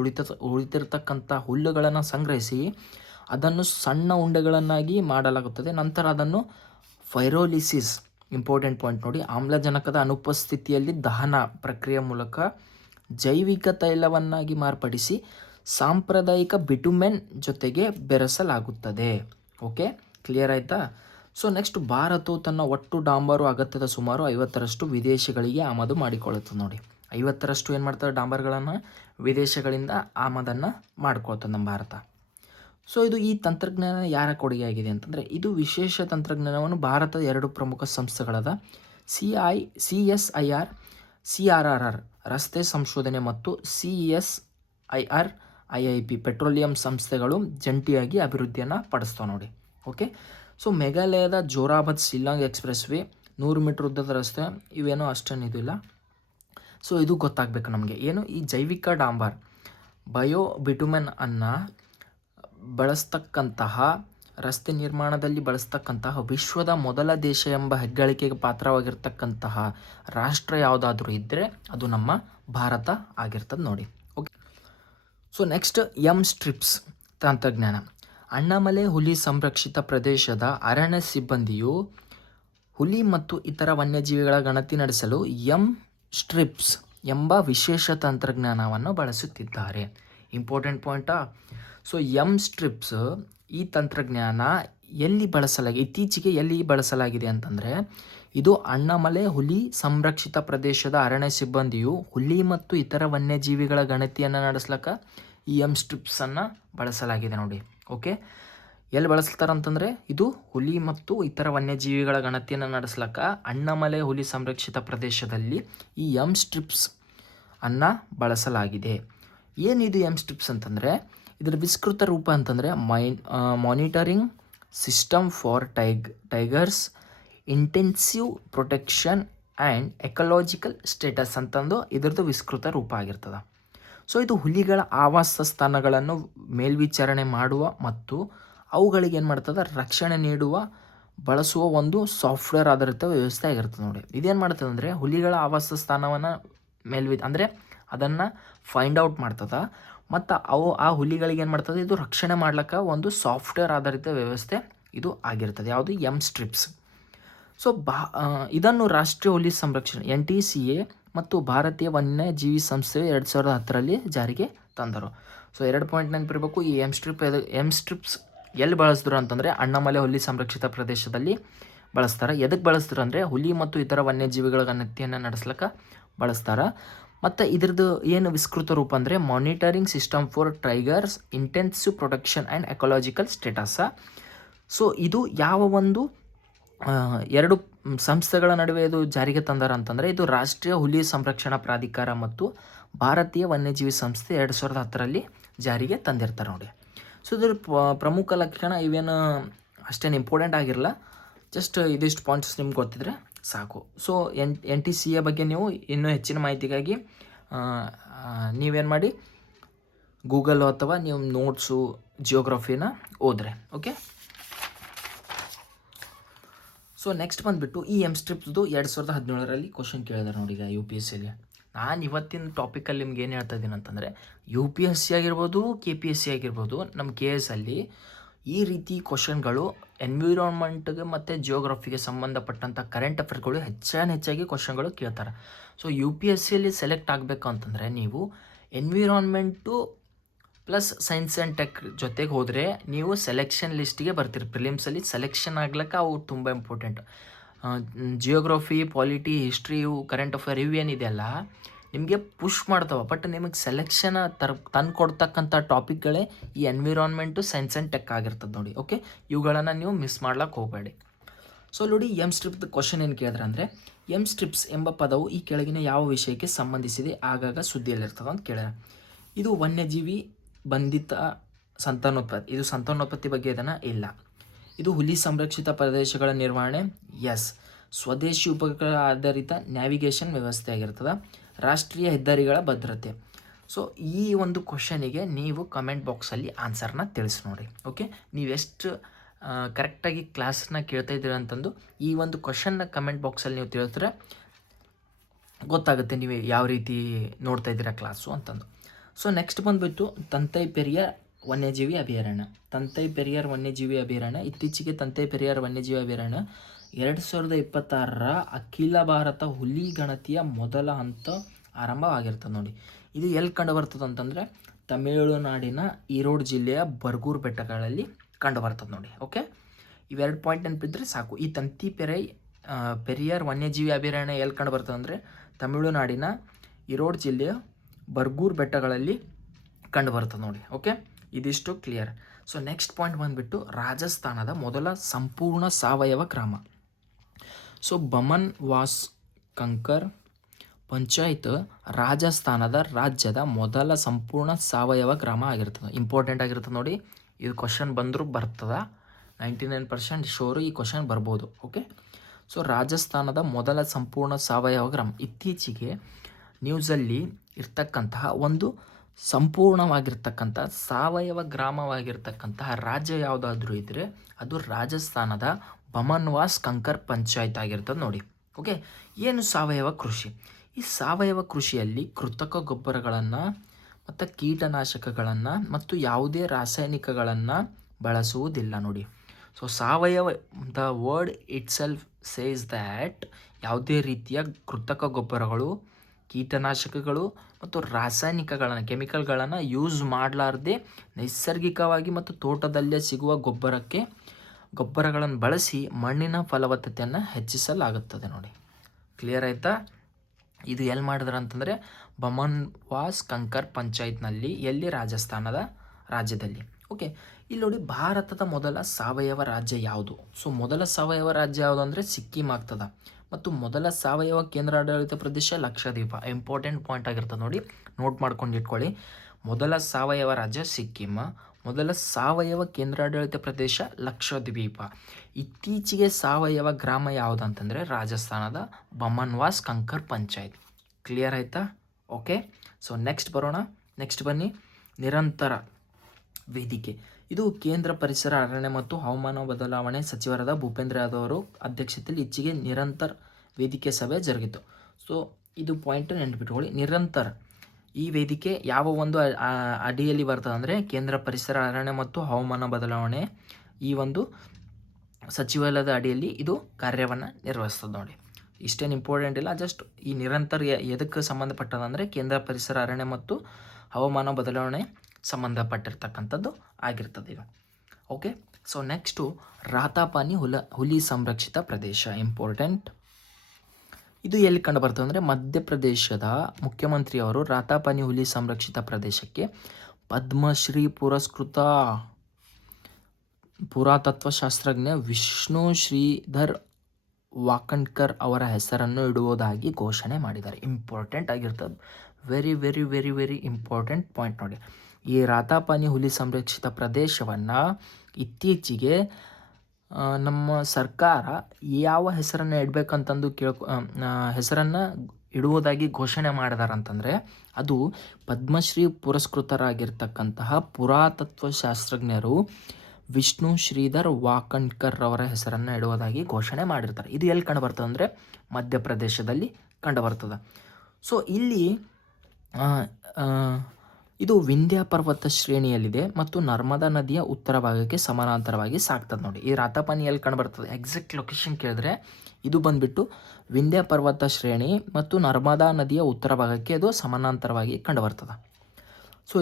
ಉಳಿತಿರ್ತಕ್ಕಂಥ ಹುಲ್ಲುಗಳನ್ನು ಸಂಗ್ರಹಿಸಿ ಅದನ್ನು ಸಣ್ಣ ಉಂಡೆಗಳನ್ನಾಗಿ ಮಾಡಲಾಗುತ್ತದೆ. ನಂತರ ಅದನ್ನು ಫೈರೋಲಿಸಿಸ್, ಇಂಪಾರ್ಟೆಂಟ್ ಪಾಯಿಂಟ್ ನೋಡಿ, ಆಮ್ಲಜನಕದ ಅನುಪಸ್ಥಿತಿಯಲ್ಲಿ ದಹನ ಪ್ರಕ್ರಿಯೆ ಮೂಲಕ ಜೈವಿಕ ತೈಲವನ್ನಾಗಿ ಮಾರ್ಪಡಿಸಿ ಸಾಂಪ್ರದಾಯಿಕ ಬಿಟುಮೆನ್ ಜೊತೆಗೆ ಬೆರೆಸಲಾಗುತ್ತದೆ. ಓಕೆ, ಕ್ಲಿಯರ್ ಆಯಿತಾ? ಸೊ ನೆಕ್ಸ್ಟ್, ಭಾರತವು ತನ್ನ ಒಟ್ಟು ಡಾಂಬರು ಅಗತ್ಯದ ಸುಮಾರು 50ರಷ್ಟು ವಿದೇಶಗಳಿಗೆ ಆಮದು ಮಾಡಿಕೊಳ್ಳುತ್ತದೆ ನೋಡಿ. 50ರಷ್ಟು ಏನು ಮಾಡ್ತಾರೆ, ಡಾಂಬರ್ಗಳನ್ನು ವಿದೇಶಗಳಿಂದ ಆಮದನ್ನು ಮಾಡ್ಕೊಳ್ತದೆ ನಮ್ಮ ಭಾರತ. ಸೊ ಇದು ಈ ತಂತ್ರಜ್ಞಾನ ಯಾರ ಕೊಡುಗೆಯಾಗಿದೆ ಅಂತಂದರೆ ಇದು ವಿಶೇಷ ತಂತ್ರಜ್ಞಾನವನ್ನು ಭಾರತದ 2 ಪ್ರಮುಖ ಸಂಸ್ಥೆಗಳಾದ CSIR CRRR ರಸ್ತೆ ಸಂಶೋಧನೆ ಮತ್ತು CSIR IIP ಪೆಟ್ರೋಲಿಯಂ ಸಂಸ್ಥೆಗಳು ಜಂಟಿಯಾಗಿ ಅಭಿವೃದ್ಧಿಯನ್ನು ಪಡಿಸ್ತಾವೆ ನೋಡಿ. ಓಕೆ, ಸೊ ಮೇಘಾಲಯದ ಜೋರಾಬಾದ್ ಶಿಲ್ಲಾಂಗ್ ಎಕ್ಸ್ಪ್ರೆಸ್ ವೇ 100 ಮೀಟರ್ ಉದ್ದದ ರಸ್ತೆ, ಇವೇನೋ ಅಷ್ಟೇನು ಇದಿಲ್ಲ. ಸೊ ಇದು ಗೊತ್ತಾಗಬೇಕು ನಮಗೆ. ಏನು ಈ ಜೈವಿಕ ಡಾಂಬರ್ ಬಯೋ ಬಿಟುಮೆನ್ ಅನ್ನು ಬಳಸ್ತಕ್ಕಂತಹ ರಸ್ತೆ ನಿರ್ಮಾಣದಲ್ಲಿ ಬಳಸ್ತಕ್ಕಂತಹ ವಿಶ್ವದ ಮೊದಲ ದೇಶ ಎಂಬ ಹೆಗ್ಗಳಿಕೆಗೆ ಪಾತ್ರವಾಗಿರ್ತಕ್ಕಂತಹ ರಾಷ್ಟ್ರ ಯಾವುದಾದ್ರೂ ಇದ್ದರೆ ಅದು ನಮ್ಮ ಭಾರತ ಆಗಿರ್ತದೆ ನೋಡಿ. ಓಕೆ, ಸೊ ನೆಕ್ಸ್ಟ್ ಸ್ಟ್ರಿಪ್ಸ್ ತಂತ್ರಜ್ಞಾನ. ಅಣ್ಣಾಮಲೈ ಹುಲಿ ಸಂರಕ್ಷಿತ ಪ್ರದೇಶದ ಅರಣ್ಯ ಸಿಬ್ಬಂದಿಯು ಹುಲಿ ಮತ್ತು ಇತರ ವನ್ಯಜೀವಿಗಳ ಗಣತಿ ನಡೆಸಲು ಸ್ಟ್ರಿಪ್ಸ್ ಎಂಬ ವಿಶೇಷ ತಂತ್ರಜ್ಞಾನವನ್ನು ಬಳಸುತ್ತಿದ್ದಾರೆ. ಇಂಪಾರ್ಟೆಂಟ್ ಪಾಯಿಂಟಾ. ಸೊ ಸ್ಟ್ರಿಪ್ಸ್ ಈ ತಂತ್ರಜ್ಞಾನ ಇತ್ತೀಚೆಗೆ ಎಲ್ಲಿ ಬಳಸಲಾಗಿದೆ ಅಂತಂದರೆ, ಇದು ಅಣ್ಣಾಮಲೈ ಹುಲಿ ಸಂರಕ್ಷಿತ ಪ್ರದೇಶದ ಅರಣ್ಯ ಸಿಬ್ಬಂದಿಯು ಹುಲಿ ಮತ್ತು ಇತರ ವನ್ಯಜೀವಿಗಳ ಗಣತಿಯನ್ನು ನಡೆಸ್ಲಿಕ್ಕೆ ಈ ಸ್ಟ್ರಿಪ್ಸನ್ನು ಬಳಸಲಾಗಿದೆ ನೋಡಿ. ಓಕೆ, ಎಲ್ಲಿ ಬಳಸ್ತಾರಂತಂದರೆ ಇದು ಹುಲಿ ಮತ್ತು ಇತರ ವನ್ಯಜೀವಿಗಳ ಗಣತಿಯನ್ನು ನಡೆಸ್ಲಿಕ್ಕೆ ಅಣ್ಣಾಮಲೈ ಹುಲಿ ಸಂರಕ್ಷಿತ ಪ್ರದೇಶದಲ್ಲಿ ಈ ಸ್ಟ್ರಿಪ್ಸ್ ಅನ್ನು ಬಳಸಲಾಗಿದೆ. ಏನಿದು ಸ್ಟ್ರಿಪ್ಸ್ ಅಂತಂದರೆ, ಇದರ ವಿಸ್ತೃತ ರೂಪ ಅಂತಂದರೆ monitoring system for tigers intensive protection and ecological status ಅಂತಂದು ಇದರದ್ದು ವಿಸ್ತೃತ ರೂಪ ಆಗಿರ್ತದೆ. ಸೊ ಇದು ಹುಲಿಗಳ ಆವಾಸ ಸ್ಥಾನಗಳನ್ನು ಮೇಲ್ವಿಚಾರಣೆ ಮಾಡುವ ಮತ್ತು ಅವುಗಳಿಗೆ ಏನು ಮಾಡ್ತದೆ, ರಕ್ಷಣೆ ನೀಡುವ ಬಳಸುವ ಒಂದು ಸಾಫ್ಟ್ವೇರ್ ಆಧಾರಿತ ವ್ಯವಸ್ಥೆ ಆಗಿರ್ತದೆ ನೋಡಿ. ಇದೇನು ಮಾಡ್ತದೆ ಅಂದರೆ ಹುಲಿಗಳ ಆವಾಸ ಸ್ಥಾನವನ್ನು ಅಂದರೆ ಅದನ್ನು ಫೈಂಡ್ ಔಟ್ ಮಾಡ್ತದೆ ಮತ್ತು ಆ ಹುಲಿಗಳಿಗೆ ಏನು ಮಾಡ್ತದೆ, ಇದು ರಕ್ಷಣೆ ಮಾಡ್ಲಿಕ್ಕೆ ಒಂದು ಸಾಫ್ಟ್ವೇರ್ ಆಧಾರಿತ ವ್ಯವಸ್ಥೆ ಇದು ಆಗಿರ್ತದೆ. ಯಾವುದು ಸ್ಟ್ರಿಪ್ಸ್. ಸೊ ಇದನ್ನು ರಾಷ್ಟ್ರೀಯ ಹುಲಿ ಸಂರಕ್ಷಣೆ NTCA ಮತ್ತು ಭಾರತೀಯ ವನ್ಯಜೀವಿ ಸಂಸ್ಥೆಯು 2010ರಲ್ಲಿ ಜಾರಿಗೆ ತಂದರು. ಸೊ 2 ಪಾಯಿಂಟ್ ನೆನಪಿರಬೇಕು. ಈ ಸ್ಟ್ರಿಪ್ಸ್ ಎಲ್ಲಿ ಬಳಸಿದ್ರು ಅಂತಂದರೆ ಅಣ್ಣಾಮಲೈ ಹುಲಿ ಸಂರಕ್ಷಿತ ಪ್ರದೇಶದಲ್ಲಿ ಬಳಸ್ತಾರೆ. ಎದಕ್ಕೆ ಬಳಸಿದ್ರು ಅಂದರೆ ಹುಲಿ ಮತ್ತು ಇತರ ವನ್ಯಜೀವಿಗಳ ಗಣತಿಯನ್ನು ನಡೆಸ್ಲಿಕ್ಕೆ ಬಳಸ್ತಾರೆ. ಮತ್ತು ಇದ್ರದ್ದು ಏನು ವಿಸ್ತೃತ ರೂಪ ಅಂದರೆ monitoring system for tigers intensive protection and ecological status. So ಇದು ಯಾವ ಒಂದು 2 ಸಂಸ್ಥೆಗಳ ನಡುವೆ ಇದು ಜಾರಿಗೆ ತಂದಾರ ಅಂತಂದರೆ, ಇದು ರಾಷ್ಟ್ರೀಯ ಹುಲಿ ಸಂರಕ್ಷಣಾ ಪ್ರಾಧಿಕಾರ ಮತ್ತು ಭಾರತೀಯ ವನ್ಯಜೀವಿ ಸಂಸ್ಥೆ 2010ರಲ್ಲಿ ಜಾರಿಗೆ ತಂದಿರ್ತಾರೆ ನೋಡಿ. ಸೊ ಇದ್ರ ಪ್ರಮುಖ ಲಕ್ಷಣ ಇವೇನು ಅಷ್ಟೇನು ಇಂಪಾರ್ಟೆಂಟ್ ಆಗಿರಲ್ಲ, ಜಸ್ಟ್ ಇದಿಷ್ಟು ಪಾಯಿಂಟ್ಸ್ ನಿಮ್ಗೆ ಗೊತ್ತಿದ್ರೆ ಸಾಕು. ಸೊ NTCA ಬಗ್ಗೆ ನೀವು ಇನ್ನೂ ಹೆಚ್ಚಿನ ಮಾಹಿತಿಗಾಗಿ ನೀವೇನು ಮಾಡಿ ಗೂಗಲ್ ಅಥವಾ ನೀವು ನೋಟ್ಸು ಜಿಯೋಗ್ರಫಿನ ಓದ್ರಿ. ಓಕೆ, ಸೊ ನೆಕ್ಸ್ಟ್ ಬಂದುಬಿಟ್ಟು ಈ ಸ್ಟ್ರಿಪ್ಸ್ದು 2017ರಲ್ಲಿ ಕ್ವಶನ್ ಕೇಳಿದಾರೆ ನೋಡಿ ಈಗ UPSCಯಲ್ಲಿ. ನಾನು ಇವತ್ತಿನ ಟಾಪಿಕಲ್ಲಿ ನಿಮ್ಗೆ ಏನು ಹೇಳ್ತಾ ಇದ್ದೀನಿ ಅಂತಂದರೆ, UPSC ಆಗಿರ್ಬೋದು KPSC ಆಗಿರ್ಬೋದು ನಮ್ಮ KS ಅಲ್ಲಿ ಈ ರೀತಿ ಕ್ವಶನ್ಗಳು ಎನ್ವಿರಾನ್ಮೆಂಟ್ಗೆ ಮತ್ತು ಜಿಯೋಗ್ರಫಿಗೆ ಸಂಬಂಧಪಟ್ಟಂಥ ಕರೆಂಟ್ ಅಫೇರ್ಗಳು ಹೆಚ್ಚಾಗಿ ಕ್ವಶನ್ಗಳು ಕೇಳ್ತಾರೆ. ಸೊ UPSCಯಲ್ಲಿ ಸೆಲೆಕ್ಟ್ ಆಗಬೇಕು ಅಂತಂದರೆ ನೀವು environment plus science and tech ಜೊತೆಗೆ ಹೋದರೆ ನೀವು ಸೆಲೆಕ್ಷನ್ ಲಿಸ್ಟಿಗೆ ಬರ್ತೀರಿ. ಪ್ರಿಲಿಮ್ಸಲ್ಲಿ ಸೆಲೆಕ್ಷನ್ ಆಗ್ಲಿಕ್ಕೆ ಅವು ತುಂಬ ಇಂಪಾರ್ಟೆಂಟ್. ಜಿಯೋಗ್ರಫಿ, ಪಾಲಿಟಿ, ಹಿಸ್ಟ್ರಿ, ಇವು ಕರೆಂಟ್ ಅಫೇರ್ ಇವೇನಿದೆಯಲ್ಲ ನಿಮಗೆ ಪುಷ್ ಮಾಡ್ತಾವೆ. ಬಟ್ ನಿಮಗೆ ಸೆಲೆಕ್ಷನ್ ತಂದು ಕೊಡ್ತಕ್ಕಂಥ ಟಾಪಿಕ್ಗಳೇ ಈ ಎನ್ವಿರಾನ್ಮೆಂಟು, ಸೈನ್ಸ್ ಆ್ಯಂಡ್ ಟೆಕ್ ಆಗಿರ್ತದೆ ನೋಡಿ. ಓಕೆ, ಇವುಗಳನ್ನು ನೀವು ಮಿಸ್ ಮಾಡ್ಲಿಕ್ಕೆ ಹೋಗಬೇಡಿ. ಸೊ ನೋಡಿ ಸ್ಟ್ರಿಪ್ದು ಕ್ವಶನ್ ಏನು ಕೇಳಿದ್ರೆ ಅಂದರೆ, ಸ್ಟ್ರಿಪ್ಸ್ ಎಂಬ ಪದವು ಈ ಕೆಳಗಿನ ಯಾವ ವಿಷಯಕ್ಕೆ ಸಂಬಂಧಿಸಿದೆ ಆಗಾಗ ಸುದ್ದಿಯಲ್ಲಿರ್ತದೆ ಅಂತ ಕೇಳ್ಯಾರ. ಇದು ವನ್ಯಜೀವಿ ಬಂಧಿತ ಸಂತಾನೋತ್ಪತ್ತಿ, ಇದು ಸಂತಾನೋತ್ಪತ್ತಿ ಬಗ್ಗೆ ಇದನ್ನು ಇಲ್ಲ. ಇದು ಹುಲಿ ಸಂರಕ್ಷಿತ ಪ್ರದೇಶಗಳ ನಿರ್ವಹಣೆ, ಸ್ವದೇಶಿ ಉಪಗ್ರಹ ಆಧಾರಿತ ನ್ಯಾವಿಗೇಷನ್ ವ್ಯವಸ್ಥೆ ಆಗಿರ್ತದೆ, ರಾಷ್ಟ್ರೀಯ ಹೆದ್ದಾರಿಗಳ ಭದ್ರತೆ. ಸೊ ಈ ಒಂದು ಕ್ವಶನಿಗೆ ನೀವು ಕಮೆಂಟ್ ಬಾಕ್ಸಲ್ಲಿ ಆನ್ಸರ್ನ ತಿಳಿಸಿ ನೋಡಿ. ಓಕೆ, ನೀವೆಷ್ಟು ಕರೆಕ್ಟಾಗಿ ಕ್ಲಾಸ್ನ ಕೇಳ್ತಾ ಇದ್ದೀರ ಅಂತಂದು ಈ ಒಂದು ಕ್ವಶನ್ನ ಕಮೆಂಟ್ ಬಾಕ್ಸಲ್ಲಿ ನೀವು ತಿಳಿಸಿದ್ರೆ ಗೊತ್ತಾಗುತ್ತೆ ನೀವು ಯಾವ ರೀತಿ ನೋಡ್ತಾ ಇದ್ದೀರಾ ಕ್ಲಾಸು ಅಂತಂದು. ಸೊ ನೆಕ್ಸ್ಟ್ ಬಂದುಬಿಟ್ಟು ತಂತೈ ಪೆರಿಯಾರ್ ವನ್ಯಜೀವಿ ಅಭಯಾರಣ್ಯ. ತಂತೈ ಪೆರಿಯಾರ್ ವನ್ಯಜೀವಿ ಅಭಯಾರಣ್ಯ ಇತ್ತೀಚೆಗೆ ತಂತೈ ಪೆರಿಯಾರ್ ವನ್ಯಜೀವಿ ಅಭಯಾರಣ್ಯ 2026ರ ಅಖಿಲ ಭಾರತ ಹುಲಿ ಗಣತಿಯ ಮೊದಲ ಹಂತ ಆರಂಭವಾಗಿರ್ತದೆ ನೋಡಿ. ಇದು ಎಲ್ಲಿ ಕಂಡು ಬರ್ತದೆ ಅಂತಂದರೆ ತಮಿಳುನಾಡಿನ ಈರೋಡ್ ಜಿಲ್ಲೆಯ ಬರ್ಗೂರ್ ಬೆಟ್ಟಗಳಲ್ಲಿ ಕಂಡು ಬರ್ತದೆ ನೋಡಿ. ಓಕೆ, ಇವೆರಡು ಪಾಯಿಂಟ್ ನೆನಪಿದ್ರೆ ಸಾಕು. ಈ ಪೆರಿಯಾರ್ ವನ್ಯಜೀವಿ ಅಭಯಾರಣ್ಯ ಎಲ್ಲಿ ಕಂಡು ಬರ್ತದೆ ಅಂದರೆ ತಮಿಳುನಾಡಿನ ಈರೋಡ್ ಜಿಲ್ಲೆಯ ಬರ್ಗೂರ್ ಬೆಟ್ಟಗಳಲ್ಲಿ ಕಂಡು ಬರ್ತದೆ ನೋಡಿ. ಓಕೆ, ಇದಿಷ್ಟು ಕ್ಲಿಯರ್. ಸೊ ನೆಕ್ಸ್ಟ್ ಪಾಯಿಂಟ್ ಬಂದುಬಿಟ್ಟು ರಾಜಸ್ಥಾನದ ಮೊದಲ ಸಂಪೂರ್ಣ ಸಾವಯವ ಗ್ರಾಮ. ಸೊ ಬಮನ್ ವಾಸ್ ಕಂಕರ್ ಪಂಚಾಯತ್ ರಾಜಸ್ಥಾನದ ರಾಜ್ಯದ ಮೊದಲ ಸಂಪೂರ್ಣ ಸಾವಯವ ಗ್ರಾಮ ಆಗಿರ್ತದೆ. ಇಂಪಾರ್ಟೆಂಟ್ ಆಗಿರ್ತದೆ ನೋಡಿ, ಇದು ಕ್ವಶನ್ ಬಂದರೂ ಬರ್ತದ. 99% ಶೋರು ಈ ಕ್ವಶನ್ ಬರ್ಬೋದು. ಓಕೆ, ಸೊ ರಾಜಸ್ಥಾನದ ಮೊದಲ ಸಂಪೂರ್ಣ ಸಾವಯವ ಗ್ರಾಮ. ಇತ್ತೀಚೆಗೆ ನ್ಯೂಸಲ್ಲಿ ಇರ್ತಕ್ಕಂತಹ ಒಂದು ಸಂಪೂರ್ಣವಾಗಿರ್ತಕ್ಕಂಥ ಸಾವಯವ ಗ್ರಾಮವಾಗಿರ್ತಕ್ಕಂತಹ ರಾಜ್ಯ ಯಾವುದಾದ್ರೂ ಇದ್ದರೆ ಅದು ರಾಜಸ್ಥಾನದ ಬಮನ್ವಾಸ್ ಕಂಕರ್ ಪಂಚಾಯತ್ ಆಗಿರ್ತದೆ ನೋಡಿ. ಓಕೆ, ಏನು ಸಾವಯವ ಕೃಷಿ? ಈ ಸಾವಯವ ಕೃಷಿಯಲ್ಲಿ ಕೃತಕ ಗೊಬ್ಬರಗಳನ್ನು ಮತ್ತು ಕೀಟನಾಶಕಗಳನ್ನು ಮತ್ತು ಯಾವುದೇ ರಾಸಾಯನಿಕಗಳನ್ನು ಬಳಸುವುದಿಲ್ಲ ನೋಡಿ. ಸೊ ಸಾವಯವ, the word it self says that ಯಾವುದೇ ರೀತಿಯ ಕೃತಕ ಗೊಬ್ಬರಗಳು, ಕೀಟನಾಶಕಗಳು ಮತ್ತು ರಾಸಾಯನಿಕಗಳನ್ನು, ಕೆಮಿಕಲ್ಗಳನ್ನು ಯೂಸ್ ಮಾಡಲಾರ್ದೆ ನೈಸರ್ಗಿಕವಾಗಿ ಮತ್ತು ತೋಟದಲ್ಲೇ ಸಿಗುವ ಗೊಬ್ಬರಗಳನ್ನು ಬಳಸಿ ಮಣ್ಣಿನ ಫಲವತ್ತತೆಯನ್ನು ಹೆಚ್ಚಿಸಲಾಗುತ್ತದೆ ನೋಡಿ. ಕ್ಲಿಯರ್ ಆಯಿತಾ? ಇದು ಎಲ್ಲಿ ಮಾಡಿದ್ರೆ ಅಂತಂದರೆ ಬಮನ್ವಾಸ್ ಕಂಕರ್ ಪಂಚಾಯತ್ನಲ್ಲಿ, ಎಲ್ಲಿ? ರಾಜಸ್ಥಾನದ ರಾಜ್ಯದಲ್ಲಿ. ಓಕೆ, ಇಲ್ಲಿ ನೋಡಿ, ಭಾರತದ ಮೊದಲ ಸಾವಯವ ರಾಜ್ಯ ಯಾವುದು? ಸೊ ಮೊದಲ ಸಾವಯವ ರಾಜ್ಯ ಯಾವುದು ಅಂದರೆ ಸಿಕ್ಕಿಂ ಆಗ್ತದೆ. ಮತ್ತು ಮೊದಲ ಸಾವಯವ ಕೇಂದ್ರಾಡಳಿತ ಪ್ರದೇಶ ಲಕ್ಷದ್ವೀಪ. ಇಂಪಾರ್ಟೆಂಟ್ ಪಾಯಿಂಟ್ ಆಗಿರ್ತದೆ ನೋಡಿ, ನೋಟ್ ಮಾಡ್ಕೊಂಡು ಇಟ್ಕೊಳ್ಳಿ. ಮೊದಲ ಸಾವಯವ ರಾಜ್ಯ ಸಿಕ್ಕಿಂ, ಮೊದಲ ಸಾವಯವ ಕೇಂದ್ರಾಡಳಿತ ಪ್ರದೇಶ ಲಕ್ಷದ್ವೀಪ. ಇತ್ತೀಚೆಗೆ ಸಾವಯವ ಗ್ರಾಮ ಯಾವುದು ಅಂತಂದರೆ ರಾಜಸ್ಥಾನದ ಬಮನ್ವಾಸ್ ಕಂಕರ್ ಪಂಚಾಯತ್. ಕ್ಲಿಯರ್ ಆಯಿತಾ? ಓಕೆ, ಸೊ ನೆಕ್ಸ್ಟ್ ಬರೋಣ. ನೆಕ್ಸ್ಟ್ ಬನ್ನಿ, ನಿರಂತರ ವೇದಿಕೆ. ಇದು ಕೇಂದ್ರ ಪರಿಸರ, ಅರಣ್ಯ ಮತ್ತು ಹವಾಮಾನ ಬದಲಾವಣೆ ಸಚಿವರಾದ ಭೂಪೇಂದ್ರ ಯಾದವ್ ಅವರು ಅಧ್ಯಕ್ಷತೆಯಲ್ಲಿ ಇಚ್ಛೆಗೆ ನಿರಂತರ ವೇದಿಕೆ ಸಭೆ ಜರುಗಿತು. ಸೊ ಇದು ಪಾಯಿಂಟ್ ನೆನಪಿಟ್ಕೊಳ್ಳಿ. ನಿರಂತರ ಈ ವೇದಿಕೆ ಯಾವ ಒಂದು ಅಡಿಯಲ್ಲಿ ಬರ್ತದೆ ಅಂದರೆ ಕೇಂದ್ರ ಪರಿಸರ, ಅರಣ್ಯ ಮತ್ತು ಹವಾಮಾನ ಬದಲಾವಣೆ ಈ ಒಂದು ಸಚಿವಾಲಯದ ಅಡಿಯಲ್ಲಿ ಇದು ಕಾರ್ಯವನ್ನು ನಿರ್ವಹಿಸ್ತದೆ ನೋಡಿ. ಇಷ್ಟೇನು ಇಂಪಾರ್ಟೆಂಟ್ ಇಲ್ಲ, ಜಸ್ಟ್ ಈ ನಿರಂತರ ಎದಕ್ಕೆ ಸಂಬಂಧಪಟ್ಟದಂದರೆ ಕೇಂದ್ರ ಪರಿಸರ, ಅರಣ್ಯ ಮತ್ತು ಹವಾಮಾನ ಬದಲಾವಣೆ ಸಂಬಂಧಪಟ್ಟಿರ್ತಕ್ಕಂಥದ್ದು ಆಗಿರ್ತದೆ ಇದು. ಓಕೆ, ಸೊ ನೆಕ್ಸ್ಟು ರಾತಾಪಾನಿ ಹುಲಿ ಸಂರಕ್ಷಿತ ಪ್ರದೇಶ. ಇಂಪಾರ್ಟೆಂಟ್. ಇದು ಎಲ್ಲಿ ಕಂಡು ಬರ್ತದೆ ಅಂದರೆ ಮಧ್ಯಪ್ರದೇಶದ ಮುಖ್ಯಮಂತ್ರಿಯವರು ರಾತಾಪಾನಿ ಹುಲಿ ಸಂರಕ್ಷಿತ ಪ್ರದೇಶಕ್ಕೆ ಪದ್ಮಶ್ರೀ ಪುರಸ್ಕೃತ ಪುರಾತತ್ವಶಾಸ್ತ್ರಜ್ಞ ವಿಷ್ಣು ಶ್ರೀಧರ್ ವಾಕಣ್ಕರ್ ಅವರ ಹೆಸರನ್ನು ಇಡುವುದಾಗಿ ಘೋಷಣೆ ಮಾಡಿದ್ದಾರೆ. ಇಂಪಾರ್ಟೆಂಟ್ ಆಗಿರ್ತದೆ, very very very very important point ನೋಡಿ. ಈ ರಾತಾಪಾನಿ ಹುಲಿ ಸಂರಕ್ಷಿತ ಪ್ರದೇಶವನ್ನು ಇತ್ತೀಚೆಗೆ ನಮ್ಮ ಸರ್ಕಾರ ಯಾವ ಹೆಸರನ್ನು ಇಡಬೇಕಂತಂದು ಹೆಸರನ್ನು ಇಡುವುದಾಗಿ ಘೋಷಣೆ ಮಾಡಿದಾರೆ ಅಂತಂದರೆ ಅದು ಪದ್ಮಶ್ರೀ ಪುರಸ್ಕೃತರಾಗಿರ್ತಕ್ಕಂತಹ ಪುರಾತತ್ವಶಾಸ್ತ್ರಜ್ಞರು ವಿಷ್ಣು ಶ್ರೀಧರ್ ವಾಕಣ್ಕರ್ ಅವರ ಹೆಸರನ್ನು ಇಡುವುದಾಗಿ ಘೋಷಣೆ ಮಾಡಿರ್ತಾರೆ. ಇದು ಎಲ್ಲಿ ಕಂಡು ಬರ್ತದೆ ಅಂದರೆ ಮಧ್ಯಪ್ರದೇಶದಲ್ಲಿ ಕಂಡು ಬರ್ತದೆ. ಸೊ ಇಲ್ಲಿ ಇದು ವಿಂಧ್ಯ ಪರ್ವತ ಶ್ರೇಣಿಯಲ್ಲಿದೆ ಮತ್ತು ನರ್ಮದಾ ನದಿಯ ಉತ್ತರ ಭಾಗಕ್ಕೆ ಸಮಾನಾಂತರವಾಗಿ ಸಾಗ್ತದೆ ನೋಡಿ. ಈ ರಾತಾಪಾನಿ ಎಲ್ಲಿ ಕಂಡು ಬರ್ತದೆ? ಎಕ್ಸಾಕ್ಟ್ ಲೊಕೇಶನ್ ಕೇಳಿದ್ರೆ ಇದು ಬಂದುಬಿಟ್ಟು ವಿಂಧ್ಯ ಪರ್ವತ ಶ್ರೇಣಿ ಮತ್ತು ನರ್ಮದಾ ನದಿಯ ಉತ್ತರ ಭಾಗಕ್ಕೆ ಅದು ಸಮಾನಾಂತರವಾಗಿ ಕಂಡು ಬರ್ತದೆ. ಸೊ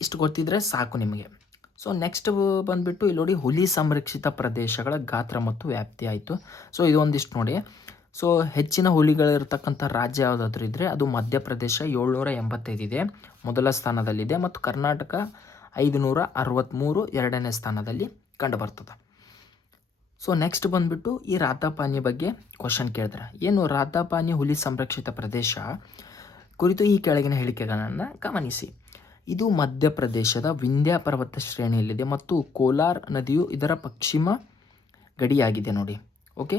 ಇಷ್ಟು ಗೊತ್ತಿದ್ರೆ ಸಾಕು ನಿಮಗೆ. ಸೊ ನೆಕ್ಸ್ಟ್ ಬಂದುಬಿಟ್ಟು ಇಲ್ಲಿ ನೋಡಿ, ಹುಲಿ ಸಂರಕ್ಷಿತ ಪ್ರದೇಶಗಳ ಗಾತ್ರ ಮತ್ತು ವ್ಯಾಪ್ತಿ ಆಯಿತು. ಸೊ ಇದು ಒಂದಿಷ್ಟು ನೋಡಿ. ಸೊ ಹೆಚ್ಚಿನ ಹುಲಿಗಳಿರ್ತಕ್ಕಂಥ ರಾಜ್ಯ ಯಾವುದಾದ್ರೂ ಇದ್ದರೆ ಅದು ಮಧ್ಯಪ್ರದೇಶ 785 ಇದೆ, ಮೊದಲ ಸ್ಥಾನದಲ್ಲಿದೆ. ಮತ್ತು ಕರ್ನಾಟಕ 563 ಎರಡನೇ ಸ್ಥಾನದಲ್ಲಿ ಕಂಡುಬರ್ತದೆ. ಸೊ ನೆಕ್ಸ್ಟ್ ಬಂದುಬಿಟ್ಟು ಈ ರಾತಾಪಾನಿ ಬಗ್ಗೆ ಕ್ವಶನ್ ಕೇಳಿದ್ರೆ, ಏನು ರಾತಾಪಾನಿ ಹುಲಿ ಸಂರಕ್ಷಿತ ಪ್ರದೇಶ ಕುರಿತು ಈ ಕೆಳಗಿನ ಹೇಳಿಕೆಗಳನ್ನು ಗಮನಿಸಿ. ಇದು ಮಧ್ಯಪ್ರದೇಶದ ವಿಂಧ್ಯ ಪರ್ವತ ಶ್ರೇಣಿಯಲ್ಲಿದೆ ಮತ್ತು ಕೋಲಾರ್ ನದಿಯು ಇದರ ಪಶ್ಚಿಮ ಗಡಿಯಾಗಿದೆ ನೋಡಿ. ಓಕೆ,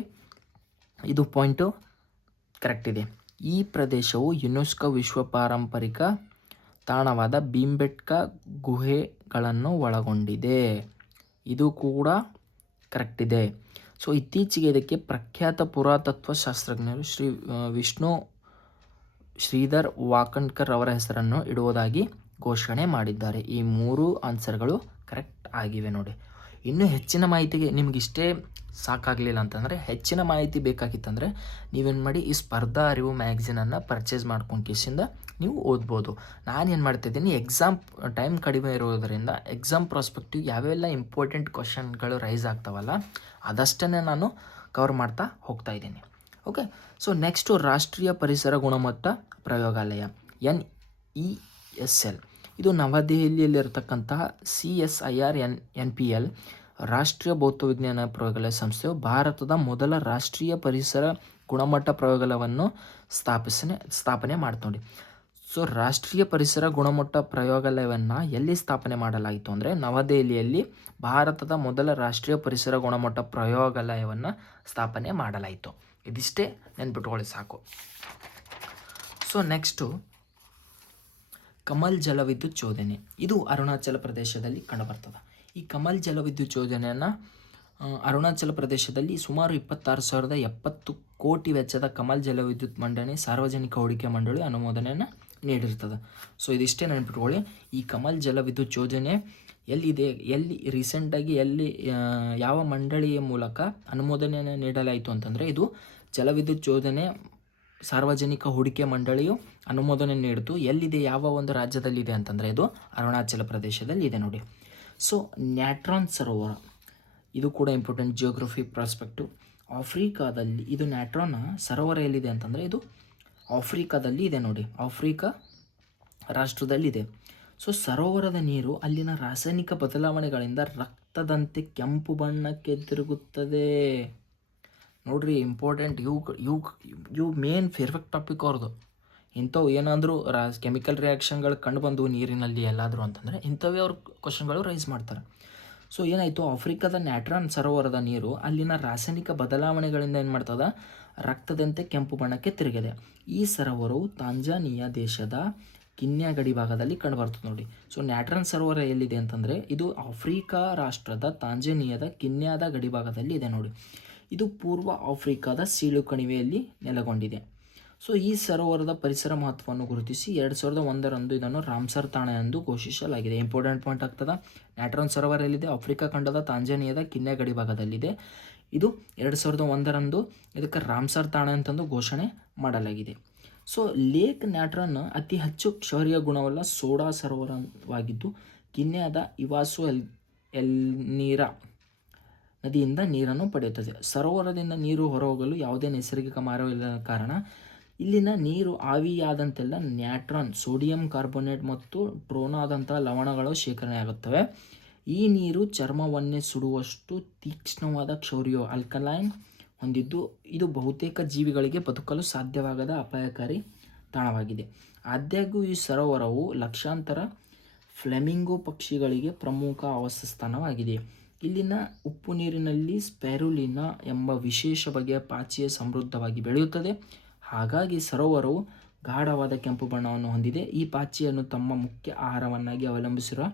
ಇದು ಪಾಯಿಂಟು ಕರೆಕ್ಟ್ ಇದೆ. ಈ ಪ್ರದೇಶವು ಯುನೆಸ್ಕೋ ವಿಶ್ವ ಪಾರಂಪರಿಕ ತಾಣವಾದ ಭೀಂಬೆಟ್ಕಾ ಗುಹೆಗಳನ್ನು ಒಳಗೊಂಡಿದೆ. ಇದು ಕೂಡ ಕರೆಕ್ಟ್ ಇದೆ. ಸೊ ಇತ್ತೀಚೆಗೆ ಇದಕ್ಕೆ ಪ್ರಖ್ಯಾತ ಪುರಾತತ್ವ ಶಾಸ್ತ್ರಜ್ಞರು ವಿಷ್ಣು ಶ್ರೀಧರ್ ವಾಕಣ್ಕರ್ ಅವರ ಹೆಸರನ್ನು ಇಡುವುದಾಗಿ ಘೋಷಣೆ ಮಾಡಿದ್ದಾರೆ. ಈ 3 ಆನ್ಸರ್ಗಳು ಕರೆಕ್ಟ್ ಆಗಿವೆ ನೋಡಿ. ಇನ್ನೂ ಹೆಚ್ಚಿನ ಮಾಹಿತಿಗೆ ನಿಮ್ಗೆ ಇಷ್ಟೇ ಸಾಕಾಗಲಿಲ್ಲ ಅಂತಂದರೆ ಹೆಚ್ಚಿನ ಮಾಹಿತಿ ಬೇಕಾಗಿತ್ತಂದರೆ ನೀವೇನು ಮಾಡಿ, ಈ ಸ್ಪರ್ಧಾ ಅರಿವು ಮ್ಯಾಗ್ಝಿನನ್ನು ಪರ್ಚೇಸ್ ಮಾಡ್ಕೊಂಡು ಕೇಸಿಂದ ನೀವು ಓದ್ಬೋದು. ನಾನೇನು ಮಾಡ್ತಾಯಿದ್ದೀನಿ, ಎಕ್ಸಾಮ್ ಟೈಮ್ ಕಡಿಮೆ ಇರೋದರಿಂದ ಎಕ್ಸಾಮ್ ಪ್ರಾಸ್ಪೆಕ್ಟಿವ್ ಯಾವೆಲ್ಲ ಇಂಪಾರ್ಟೆಂಟ್ ಕ್ವಶನ್ಗಳು ರೈಸ್ ಆಗ್ತಾವಲ್ಲ ಅದಷ್ಟೇ ನಾನು ಕವರ್ ಮಾಡ್ತಾ ಹೋಗ್ತಾ ಇದ್ದೀನಿ. ಓಕೆ, ಸೊ ನೆಕ್ಸ್ಟು ರಾಷ್ಟ್ರೀಯ ಪರಿಸರ ಗುಣಮಟ್ಟ ಪ್ರಯೋಗಾಲಯ NESL. ಇದು ನವದೆಹಲಿಯಲ್ಲಿರ್ತಕ್ಕಂತಹ CSIR NPL ರಾಷ್ಟ್ರೀಯ ಭೌತವಿಜ್ಞಾನ ಪ್ರಯೋಗಾಲಯ ಸಂಸ್ಥೆಯು ಭಾರತದ ಮೊದಲ ರಾಷ್ಟ್ರೀಯ ಪರಿಸರ ಗುಣಮಟ್ಟ ಪ್ರಯೋಗಾಲಯವನ್ನು ಸ್ಥಾಪನೆ ಮಾಡ್ತು ನೋಡಿ. ಸೊ ರಾಷ್ಟ್ರೀಯ ಪರಿಸರ ಗುಣಮಟ್ಟ ಪ್ರಯೋಗಾಲಯವನ್ನು ಎಲ್ಲಿ ಸ್ಥಾಪನೆ ಮಾಡಲಾಯಿತು ಅಂದರೆ ನವದೆಹಲಿಯಲ್ಲಿ ಭಾರತದ ಮೊದಲ ರಾಷ್ಟ್ರೀಯ ಪರಿಸರ ಗುಣಮಟ್ಟ ಪ್ರಯೋಗಾಲಯವನ್ನು ಸ್ಥಾಪನೆ ಮಾಡಲಾಯಿತು. ಇದಿಷ್ಟೇ ನೆನ್ಪಿಟ್ಕೊಳ್ಳಿ ಸಾಕು. ಸೊ ನೆಕ್ಸ್ಟು ಕಮಲ್ ಜಲವಿದ್ಯುತ್ ಯೋಜನೆ. ಇದು ಅರುಣಾಚಲ ಪ್ರದೇಶದಲ್ಲಿ ಕಂಡುಬರ್ತದೆ. ಈ ಕಮಲ್ ಜಲವಿದ್ಯುತ್ ಯೋಜನೆಯನ್ನು ಅರುಣಾಚಲ ಪ್ರದೇಶದಲ್ಲಿ ಸುಮಾರು 26,070 ಕೋಟಿ ವೆಚ್ಚದ ಕಮಲ್ ಜಲವಿದ್ಯುತ್ ಮಂಡಳಿ ಸಾರ್ವಜನಿಕ ಹೂಡಿಕೆ ಮಂಡಳಿ ಅನುಮೋದನೆಯನ್ನು ನೀಡಿರ್ತದೆ. ಸೊ ಇದಿಷ್ಟೇ ನೆನಪಿಟ್ಕೊಳ್ಳಿ. ಈ ಕಮಲ್ ಜಲವಿದ್ಯುತ್ ಯೋಜನೆ ಎಲ್ಲಿದೆ, ರೀಸೆಂಟಾಗಿ ಯಾವ ಮಂಡಳಿಯ ಮೂಲಕ ಅನುಮೋದನೆಯನ್ನು ನೀಡಲಾಯಿತು ಅಂತಂದರೆ ಇದು ಜಲವಿದ್ಯುತ್ ಯೋಜನೆ ಸಾರ್ವಜನಿಕ ಹೂಡಿಕೆ ಮಂಡಳಿಯು ಅನುಮೋದನೆ ನೀಡಿತು. ಎಲ್ಲಿದೆ, ಯಾವ ಒಂದು ರಾಜ್ಯದಲ್ಲಿದೆ ಅಂತಂದರೆ ಇದು ಅರುಣಾಚಲ ಪ್ರದೇಶದಲ್ಲಿ ಇದೆ ನೋಡಿ. ಸೊ ನ್ಯಾಟ್ರಾನ್ ಸರೋವರ ಇದು ಕೂಡ ಇಂಪಾರ್ಟೆಂಟ್ ಜಿಯೋಗ್ರಫಿ ಪ್ರಾಸ್ಪೆಕ್ಟು. ಆಫ್ರಿಕಾದಲ್ಲಿ ಇದು ನ್ಯಾಟ್ರಾನ್ ಸರೋವರ ಎಲ್ಲಿದೆ ಅಂತಂದರೆ ಇದು ಆಫ್ರಿಕಾದಲ್ಲಿ ಇದೆ ನೋಡಿ, ಆಫ್ರಿಕಾ ರಾಷ್ಟ್ರದಲ್ಲಿದೆ. ಸೊ ಸರೋವರದ ನೀರು ಅಲ್ಲಿನ ರಾಸಾಯನಿಕ ಬದಲಾವಣೆಗಳಿಂದ ರಕ್ತದಂತೆ ಕೆಂಪು ಬಣ್ಣಕ್ಕೆ ತಿರುಗುತ್ತದೆ ನೋಡ್ರಿ. ಇಂಪಾರ್ಟೆಂಟ್ ಇವು ಮೇನ್ ಫೇವ್ರೆಟ್ ಟಾಪಿಕ್ ಅವ್ರದ್ದು. ಇಂಥವು ಏನಾದರೂ ಕೆಮಿಕಲ್ ರಿಯಾಕ್ಷನ್ಗಳು ಕಂಡು ಬಂದು ನೀರಿನಲ್ಲಿ ಎಲ್ಲಾದರೂ ಅಂತಂದರೆ ಇಂಥವೇ ಅವ್ರು ಕ್ವಶನ್ಗಳು ರೈಸ್ ಮಾಡ್ತಾರೆ. ಸೊ ಏನಾಯಿತು, ಆಫ್ರಿಕಾದ ನ್ಯಾಟ್ರಾನ್ ಸರೋವರದ ನೀರು ಅಲ್ಲಿನ ರಾಸಾಯನಿಕ ಬದಲಾವಣೆಗಳಿಂದ ಏನು ಮಾಡ್ತದೆ, ರಕ್ತದಂತೆ ಕೆಂಪು ಬಣ್ಣಕ್ಕೆ ತಿರುಗಿದೆ. ಈ ಸರೋವರವು ತಾಂಜಾನಿಯಾ ದೇಶದ ಕಿನ್ಯಾ ಗಡಿ ಭಾಗದಲ್ಲಿ ಕಂಡುಬರ್ತದೆ ನೋಡಿ. ಸೊ ನ್ಯಾಟ್ರಾನ್ ಸರೋವರ ಎಲ್ಲಿದೆ ಅಂತಂದರೆ ಇದು ಆಫ್ರಿಕಾ ರಾಷ್ಟ್ರದ ತಾಂಜಾನಿಯಾದ ಕಿನ್ಯಾದ ಗಡಿ ಭಾಗದಲ್ಲಿ ಇದೆ ನೋಡಿ. ಇದು ಪೂರ್ವ ಆಫ್ರಿಕಾದ ಸೀಳು ಕಣಿವೆಯಲ್ಲಿ ನೆಲೆಗೊಂಡಿದೆ. ಸೊ ಈ ಸರೋವರದ ಪರಿಸರ ಮಹತ್ವವನ್ನು ಗುರುತಿಸಿ 2001 ಇದನ್ನು ರಾಮ್ಸರ್ ತಾಣ ಎಂದು ಘೋಷಿಸಲಾಗಿದೆ. ಇಂಪಾರ್ಟೆಂಟ್ ಪಾಯಿಂಟ್ ಆಗ್ತದೆ. ನ್ಯಾಟ್ರಾನ್ ಸರೋವರ ಎಲ್ಲಿದೆ, ಆಫ್ರಿಕಾ ಖಂಡದ ತಾಂಜಾನಿಯಾದ ಕಿನ್ಯಾ ಗಡಿ ಭಾಗದಲ್ಲಿದೆ. ಇದು 2001 ಇದಕ್ಕೆ ರಾಮ್ಸರ್ ತಾಣ ಅಂತಂದು ಘೋಷಣೆ ಮಾಡಲಾಗಿದೆ. ಸೊ ಲೇಕ್ ನ್ಯಾಟ್ರಾನ್ ಅತಿ ಹೆಚ್ಚು ಕ್ಷಾರೀಯ ಗುಣವುಳ್ಳ ಸೋಡಾ ಸರೋವರವಾಗಿದ್ದು ಕಿನ್ಯಾದ ಇವಾಸು ಎಲ್ನೀರಾ ನದಿಯಿಂದ ನೀರನ್ನು ಪಡೆಯುತ್ತದೆ. ಸರೋವರದಿಂದ ನೀರು ಹೊರಹೋಗಲು ಯಾವುದೇ ನೈಸರ್ಗಿಕ ಮಾರ್ಗವಿಲ್ಲದ ಕಾರಣ ಇಲ್ಲಿನ ನೀರು ಆವಿಯಾದಂತೆಲ್ಲ ನ್ಯಾಟ್ರಾನ್, ಸೋಡಿಯಂ ಕಾರ್ಬೋನೇಟ್ ಮತ್ತು ಟ್ರೋನಾದಂಥ ಲವಣಗಳು ಶೇಖರಣೆಯಾಗುತ್ತವೆ. ಈ ನೀರು ಚರ್ಮವನ್ನೇ ಸುಡುವಷ್ಟು ತೀಕ್ಷ್ಣವಾದ ಕ್ಷೌರಿಯ ಆಲ್ಕಲೈನ್ ಹೊಂದಿದ್ದು ಇದು ಬಹುತೇಕ ಜೀವಿಗಳಿಗೆ ಬದುಕಲು ಸಾಧ್ಯವಾಗದ ಅಪಾಯಕಾರಿ ತಾಣವಾಗಿದೆ. ಆದಾಗ್ಯೂ ಈ ಸರೋವರವು ಲಕ್ಷಾಂತರ ಫ್ಲೆಮಿಂಗೋ ಪಕ್ಷಿಗಳಿಗೆ ಪ್ರಮುಖ ಆವಾಸಸ್ಥಾನವಾಗಿದೆ. ಇಲ್ಲಿನ ಉಪ್ಪು ನೀರಿನಲ್ಲಿ ಸ್ಪೈರುಲಿನಾ ಎಂಬ ವಿಶೇಷ ಬಗೆಯ ಪಾಚಿಯ ಸಮೃದ್ಧವಾಗಿ ಬೆಳೆಯುತ್ತದೆ. ಹಾಗಾಗಿ ಸರೋವರವು ಗಾಢವಾದ ಕೆಂಪು ಬಣ್ಣವನ್ನು ಹೊಂದಿದೆ. ಈ ಪಾಚಿಯನ್ನು ತಮ್ಮ ಮುಖ್ಯ ಆಹಾರವನ್ನಾಗಿ ಅವಲಂಬಿಸಿರುವ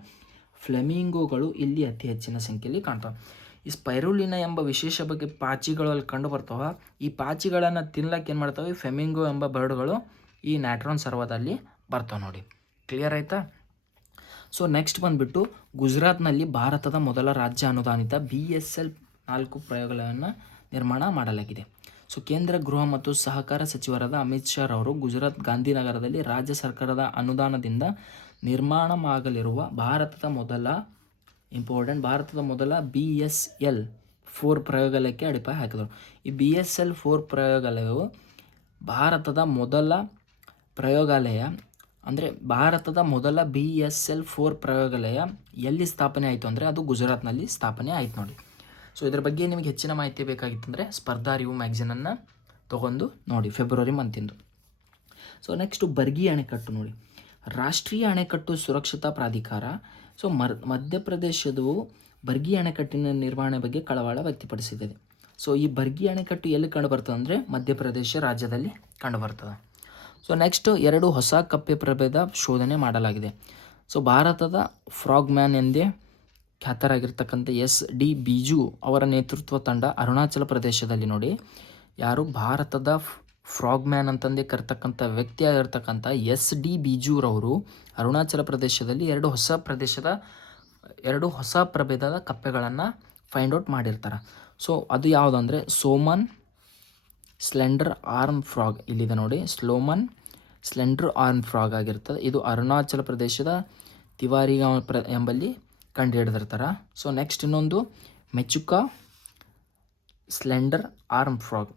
ಫ್ಲೆಮಿಂಗೋಗಳು ಇಲ್ಲಿ ಅತಿ ಹೆಚ್ಚಿನ ಸಂಖ್ಯೆಯಲ್ಲಿ ಕಾಣ್ತವೆ. ಈ ಸ್ಪೈರುಲಿನಾ ಎಂಬ ವಿಶೇಷ ಬಗೆಯ ಪಾಚಿಗಳು ಅಲ್ಲಿ ಕಂಡು ಬರ್ತಾವೆ. ಈ ಪಾಚಿಗಳನ್ನು ತಿನ್ಲಕ್ಕೆ ಏನು ಮಾಡ್ತವೆ, ಫ್ಲೆಮಿಂಗೋ ಎಂಬ ಬರ್ಡ್ಗಳು ಈ ನ್ಯಾಟ್ರಾನ್ ಸರೋವರದಲ್ಲಿ ಬರ್ತಾವೆ ನೋಡಿ. ಕ್ಲಿಯರ್ ಆಯಿತಾ? ಸೊ ನೆಕ್ಸ್ಟ್ ಬಂದುಬಿಟ್ಟು ಗುಜರಾತ್ನಲ್ಲಿ ಭಾರತದ ಮೊದಲ ರಾಜ್ಯ ಅನುದಾನಿತ BSL 4 ಪ್ರಯೋಗಾಲಯವನ್ನು ನಿರ್ಮಾಣ ಮಾಡಲಾಗಿದೆ. ಸೊ ಕೇಂದ್ರ ಗೃಹ ಮತ್ತು ಸಹಕಾರ ಸಚಿವರಾದ ಅಮಿತ್ ಶಾ ಅವರು ಗುಜರಾತ್ ಗಾಂಧಿನಗರದಲ್ಲಿ ರಾಜ್ಯ ಸರ್ಕಾರದ ಅನುದಾನದಿಂದ ನಿರ್ಮಾಣವಾಗಲಿರುವ ಭಾರತದ ಮೊದಲ BSL 4 ಪ್ರಯೋಗಾಲಯಕ್ಕೆ ಅಡಿಪಾಯ ಹಾಕಿದರು. ಈ BSL 4 ಪ್ರಯೋಗಾಲಯವು ಭಾರತದ ಮೊದಲ BSL 4 ಪ್ರಯೋಗಾಲಯ ಎಲ್ಲಿ ಸ್ಥಾಪನೆ ಆಯಿತು ಅಂದರೆ ಅದು ಗುಜರಾತ್ನಲ್ಲಿ ಸ್ಥಾಪನೆ ಆಯಿತು ನೋಡಿ. ಸೊ ಇದರ ಬಗ್ಗೆ ನಿಮಗೆ ಹೆಚ್ಚಿನ ಮಾಹಿತಿ ಬೇಕಾಗಿತ್ತಂದರೆ ಸ್ಪರ್ಧಾ ಅರಿವು ಮ್ಯಾಗ್ಝಿನನ್ನು ತೊಗೊಂಡು ನೋಡಿ, ಫೆಬ್ರವರಿ ಮಂತಿಂದು. ಸೊ ನೆಕ್ಸ್ಟು ಬರ್ಗಿ ಅಣೆಕಟ್ಟು ನೋಡಿ. ರಾಷ್ಟ್ರೀಯ ಅಣೆಕಟ್ಟು ಸುರಕ್ಷತಾ ಪ್ರಾಧಿಕಾರ ಸೊ ಮಧ್ಯಪ್ರದೇಶವು ಬರ್ಗಿ ಅಣೆಕಟ್ಟಿನ ನಿರ್ವಹಣೆ ಬಗ್ಗೆ ಕಳವಳ ವ್ಯಕ್ತಪಡಿಸಿದೆ. ಸೊ ಈ ಬರ್ಗಿ ಅಣೆಕಟ್ಟು ಎಲ್ಲಿ ಕಂಡುಬರ್ತದೆ ಅಂದರೆ ಮಧ್ಯಪ್ರದೇಶ ರಾಜ್ಯದಲ್ಲಿ ಕಂಡುಬರ್ತದೆ. ಸೊ ನೆಕ್ಸ್ಟ್ 2 ಹೊಸ ಕಪ್ಪೆ ಪ್ರಭೇದ ಶೋಧನೆ ಮಾಡಲಾಗಿದೆ. ಸೊ ಭಾರತದ ಫ್ರಾಗ್ಮ್ಯಾನ್ ಎಂದೇ ಖ್ಯಾತರಾಗಿರ್ತಕ್ಕಂಥ SD ಬಿಜು ಅವರ ನೇತೃತ್ವ ತಂಡ ಅರುಣಾಚಲ ಪ್ರದೇಶದಲ್ಲಿ ನೋಡಿ, ಯಾರು ಭಾರತದ ಫ್ರಾಗ್ಮ್ಯಾನ್ ಅಂತಂದೇ ಕರ್ತಕ್ಕಂಥ ವ್ಯಕ್ತಿಯಾಗಿರ್ತಕ್ಕಂಥ SD ಬಿಜುರವರು ಅರುಣಾಚಲ ಪ್ರದೇಶದಲ್ಲಿ 2 ಹೊಸ ಪ್ರಭೇದದ ಕಪ್ಪೆಗಳನ್ನು ಫೈಂಡ್ ಔಟ್ ಮಾಡಿರ್ತಾರೆ. ಸೊ ಅದು ಯಾವುದಂದರೆ ಸೋಮನ್ ಸ್ಲೆಂಡರ್ ಆರ್ಮ್ ಫ್ರಾಗ್ ಇಲ್ಲಿದೆ ನೋಡಿ, ಸ್ಲೋಮನ್ ಸ್ಲೆಂಡರ್ ಆರ್ಮ್ ಫ್ರಾಗ್ ಆಗಿರ್ತದೆ. ಇದು ಅರುಣಾಚಲ ಪ್ರದೇಶದ ತಿವಾರಿಗಾಂವ್ ಎಂಬಲ್ಲಿ ಕಂಡು ಹಿಡಿದಿರ್ತಾರೆ. ಸೊ ನೆಕ್ಸ್ಟ್ ಇನ್ನೊಂದು Mechuka slender arm frog,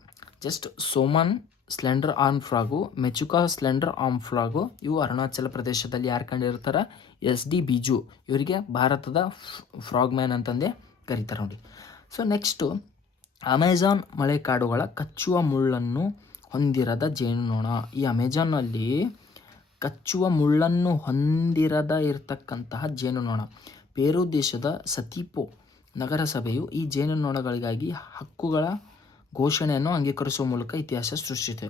just common slender arm frog, Mechuka slender arm frog ಇವು ಅರುಣಾಚಲ ಪ್ರದೇಶದಲ್ಲಿ ಯಾರು ಕಂಡಿರ್ತಾರೆ, SD ಬಿಜು. ಇವರಿಗೆ ಭಾರತದ ಫ್ರಾಗ್ಮ್ಯಾನ್ ಅಂತಂದೇ ಕರೀತಾರೆ ನೋಡಿ. ಸೊ ನೆಕ್ಸ್ಟು ಅಮೆಜಾನ್ ಮಳೆಕಾಡುಗಳ ಕಚ್ಚುವ ಮುಳ್ಳನ್ನು ಹೊಂದಿರದ ಜೇನುನೊಣ. ಈ ಅಮೆಜಾನಲ್ಲಿ ಕಚ್ಚುವ ಮುಳ್ಳನ್ನು ಹೊಂದಿರದ ಇರತಕ್ಕಂತಹ ಜೇನುನೊಣ. ಪೇರು ದೇಶದ ಸತಿಪೋ ನಗರಸಭೆಯು ಈ ಜೇನುನೊಣಗಳಿಗಾಗಿ ಹಕ್ಕುಗಳ ಘೋಷಣೆಯನ್ನು ಅಂಗೀಕರಿಸುವ ಮೂಲಕ ಇತಿಹಾಸ ಸೃಷ್ಟಿಸಿದೆ.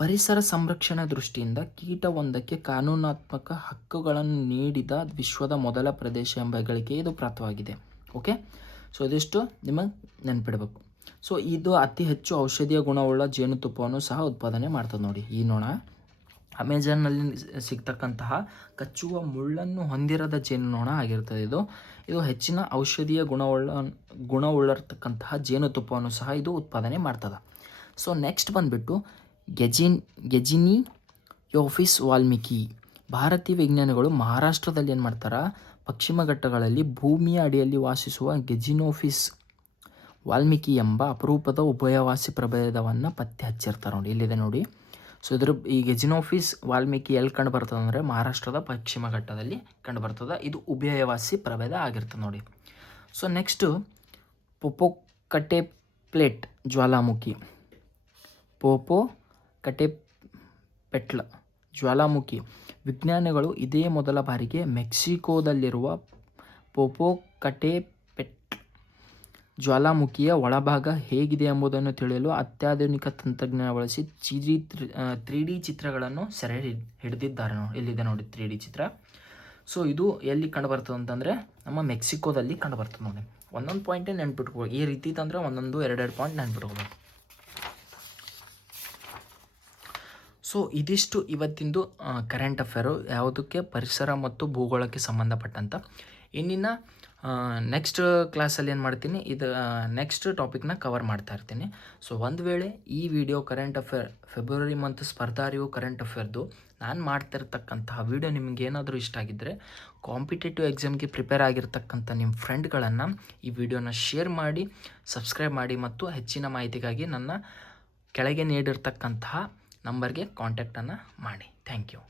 ಪರಿಸರ ಸಂರಕ್ಷಣೆ ದೃಷ್ಟಿಯಿಂದ ಕೀಟವೊಂದಕ್ಕೆ ಕಾನೂನಾತ್ಮಕ ಹಕ್ಕುಗಳನ್ನು ನೀಡಿದ ವಿಶ್ವದ ಮೊದಲ ಪ್ರದೇಶ ಎಂಬ ಹೆಗ್ಗಳಿಕೆ ಇದು ಪ್ರಾಪ್ತವಾಗಿದೆ. ಓಕೆ, ಸೊ ಇದಿಷ್ಟು ನಿಮಗೆ ನೆನಪಿಡಬೇಕು. ಸೊ ಇದು ಅತಿ ಹೆಚ್ಚು ಔಷಧೀಯ ಗುಣವುಳ್ಳ ಜೇನುತುಪ್ಪವನ್ನು ಸಹ ಉತ್ಪಾದನೆ ಮಾಡ್ತದೆ ನೋಡಿ ಈ ನೊಣ. ಅಮೆಜಾನ್ನಲ್ಲಿ ಸಿಗ್ತಕ್ಕಂತಹ ಕಚ್ಚುವ ಮುಳ್ಳನ್ನು ಹೊಂದಿರದ ಜೇನುನೊಣ ಆಗಿರ್ತದೆ. ಇದು ಹೆಚ್ಚಿನ ಔಷಧೀಯ ಗುಣವುಳ್ಳಿರ್ತಕ್ಕಂತಹ ಜೇನುತುಪ್ಪವನ್ನು ಸಹ ಇದು ಉತ್ಪಾದನೆ ಮಾಡ್ತದೆ. ಸೊ ನೆಕ್ಸ್ಟ್ ಬಂದುಬಿಟ್ಟು ಗೆಜಿನಿಯೋಫಿಸ್ ವಾಲ್ಮೀಕಿ. ಭಾರತೀಯ ವಿಜ್ಞಾನಿಗಳು ಮಹಾರಾಷ್ಟ್ರದಲ್ಲಿ ಏನು ಮಾಡ್ತಾರೆ, ಪಶ್ಚಿಮ ಘಟ್ಟಗಳಲ್ಲಿ ಭೂಮಿಯ ಅಡಿಯಲ್ಲಿ ವಾಸಿಸುವ ಗೆಜಿನೋಫಿಸ್ ವಾಲ್ಮೀಕಿ ಎಂಬ ಅಪರೂಪದ ಉಭಯವಾಸಿ ಪ್ರಭೇದವನ್ನು ಪತ್ತೆ ಹಚ್ಚಿರ್ತಾರೆ ನೋಡಿ. ಇಲ್ಲಿದೆ ನೋಡಿ. ಸೊ ಈ ಗೆಜಿನೋಫಿಸ್ ವಾಲ್ಮೀಕಿ ಎಲ್ಲಿ ಕಂಡು ಬರ್ತದೆ ಅಂದರೆ ಮಹಾರಾಷ್ಟ್ರದ ಪಶ್ಚಿಮ ಘಟ್ಟದಲ್ಲಿ ಕಂಡು ಬರ್ತದೆ. ಇದು ಉಭಯವಾಸಿ ಪ್ರಭೇದ ಆಗಿರ್ತದೆ ನೋಡಿ. ಸೊ ನೆಕ್ಸ್ಟು ಪೊಪೊಕಟೆಪ್ಲೆಟ್ ಜ್ವಾಲಾಮುಖಿ. ಪೊಪೊಕಟೆಪೆಟ್ಲ್ ಜ್ವಾಲಾಮುಖಿ. ವಿಜ್ಞಾನಿಗಳು ಇದೇ ಮೊದಲ ಬಾರಿಗೆ ಮೆಕ್ಸಿಕೋದಲ್ಲಿರುವ ಪೊಪೊಕಟೆಪೆಟ್ಲ್ ಜ್ವಾಲಾಮುಖಿಯ ಒಳಭಾಗ ಹೇಗಿದೆ ಎಂಬುದನ್ನು ತಿಳಿಯಲು ಅತ್ಯಾಧುನಿಕ ತಂತ್ರಜ್ಞಾನ ಬಳಸಿ 3D ಚಿತ್ರಗಳನ್ನು ಸೆರೆ ಹಿಡಿದಿದ್ದಾರೆ. ಇಲ್ಲಿದೆ ನೋಡಿ 3D ಚಿತ್ರ. ಸೊ ಇದು ಎಲ್ಲಿ ಕಂಡು ಬರ್ತದೆ ಅಂತಂದರೆ ನಮ್ಮ ಮೆಕ್ಸಿಕೋದಲ್ಲಿ ಕಂಡು ಬರ್ತದೆ ನೋಡಿ. ಒಂದೊಂದು ಪಾಯಿಂಟೇ ನೆನ್ಪಿಟ್ಕೋ. ಈ ರೀತಿ ತಂದರೆ ಒಂದೊಂದು 2 ಪಾಯಿಂಟ್ ನೆನ್ಪಿಟ್ಕೋಬೇಕು. ಸೊ ಇದಿಷ್ಟು ಇವತ್ತಿಂದು ಕರೆಂಟ್ ಅಫೇರು, ಯಾವುದಕ್ಕೆ ಪರಿಸರ ಮತ್ತು ಭೂಗೋಳಕ್ಕೆ ಸಂಬಂಧಪಟ್ಟಂಥ. ಇನ್ನಿನ್ನು ನೆಕ್ಸ್ಟ್ ಕ್ಲಾಸಲ್ಲಿ ಏನು ಮಾಡ್ತೀನಿ, ಇದು ನೆಕ್ಸ್ಟ್ ಟಾಪಿಕ್ನ ಕವರ್ ಮಾಡ್ತಾ ಇರ್ತೀನಿ. ಸೊ ಒಂದು ವೇಳೆ ಈ video current affair February month ಸ್ಪರ್ಧಾ ಅರಿವು ಕರೆಂಟ್ ಅಫೇರ್ದು ನಾನು ಮಾಡ್ತಿರ್ತಕ್ಕಂತಹ ವಿಡಿಯೋ ನಿಮಗೇನಾದರೂ ಇಷ್ಟ ಆಗಿದ್ದರೆ, ಕಾಂಪಿಟೇಟಿವ್ ಎಕ್ಸಾಮ್ಗೆ ಪ್ರಿಪೇರ್ ಆಗಿರ್ತಕ್ಕಂಥ ನಿಮ್ಮ ಫ್ರೆಂಡ್ಗಳನ್ನು ಈ ವಿಡಿಯೋನ ಶೇರ್ ಮಾಡಿ, ಸಬ್ಸ್ಕ್ರೈಬ್ ಮಾಡಿ ಮತ್ತು ಹೆಚ್ಚಿನ ಮಾಹಿತಿಗಾಗಿ ನನ್ನ ಕೆಳಗೆ ನೀಡಿರ್ತಕ್ಕಂತಹ ನಂಬರ್ಗೆ ಕಾಂಟ್ಯಾಕ್ಟನ್ನು ಮಾಡಿ. Thank you.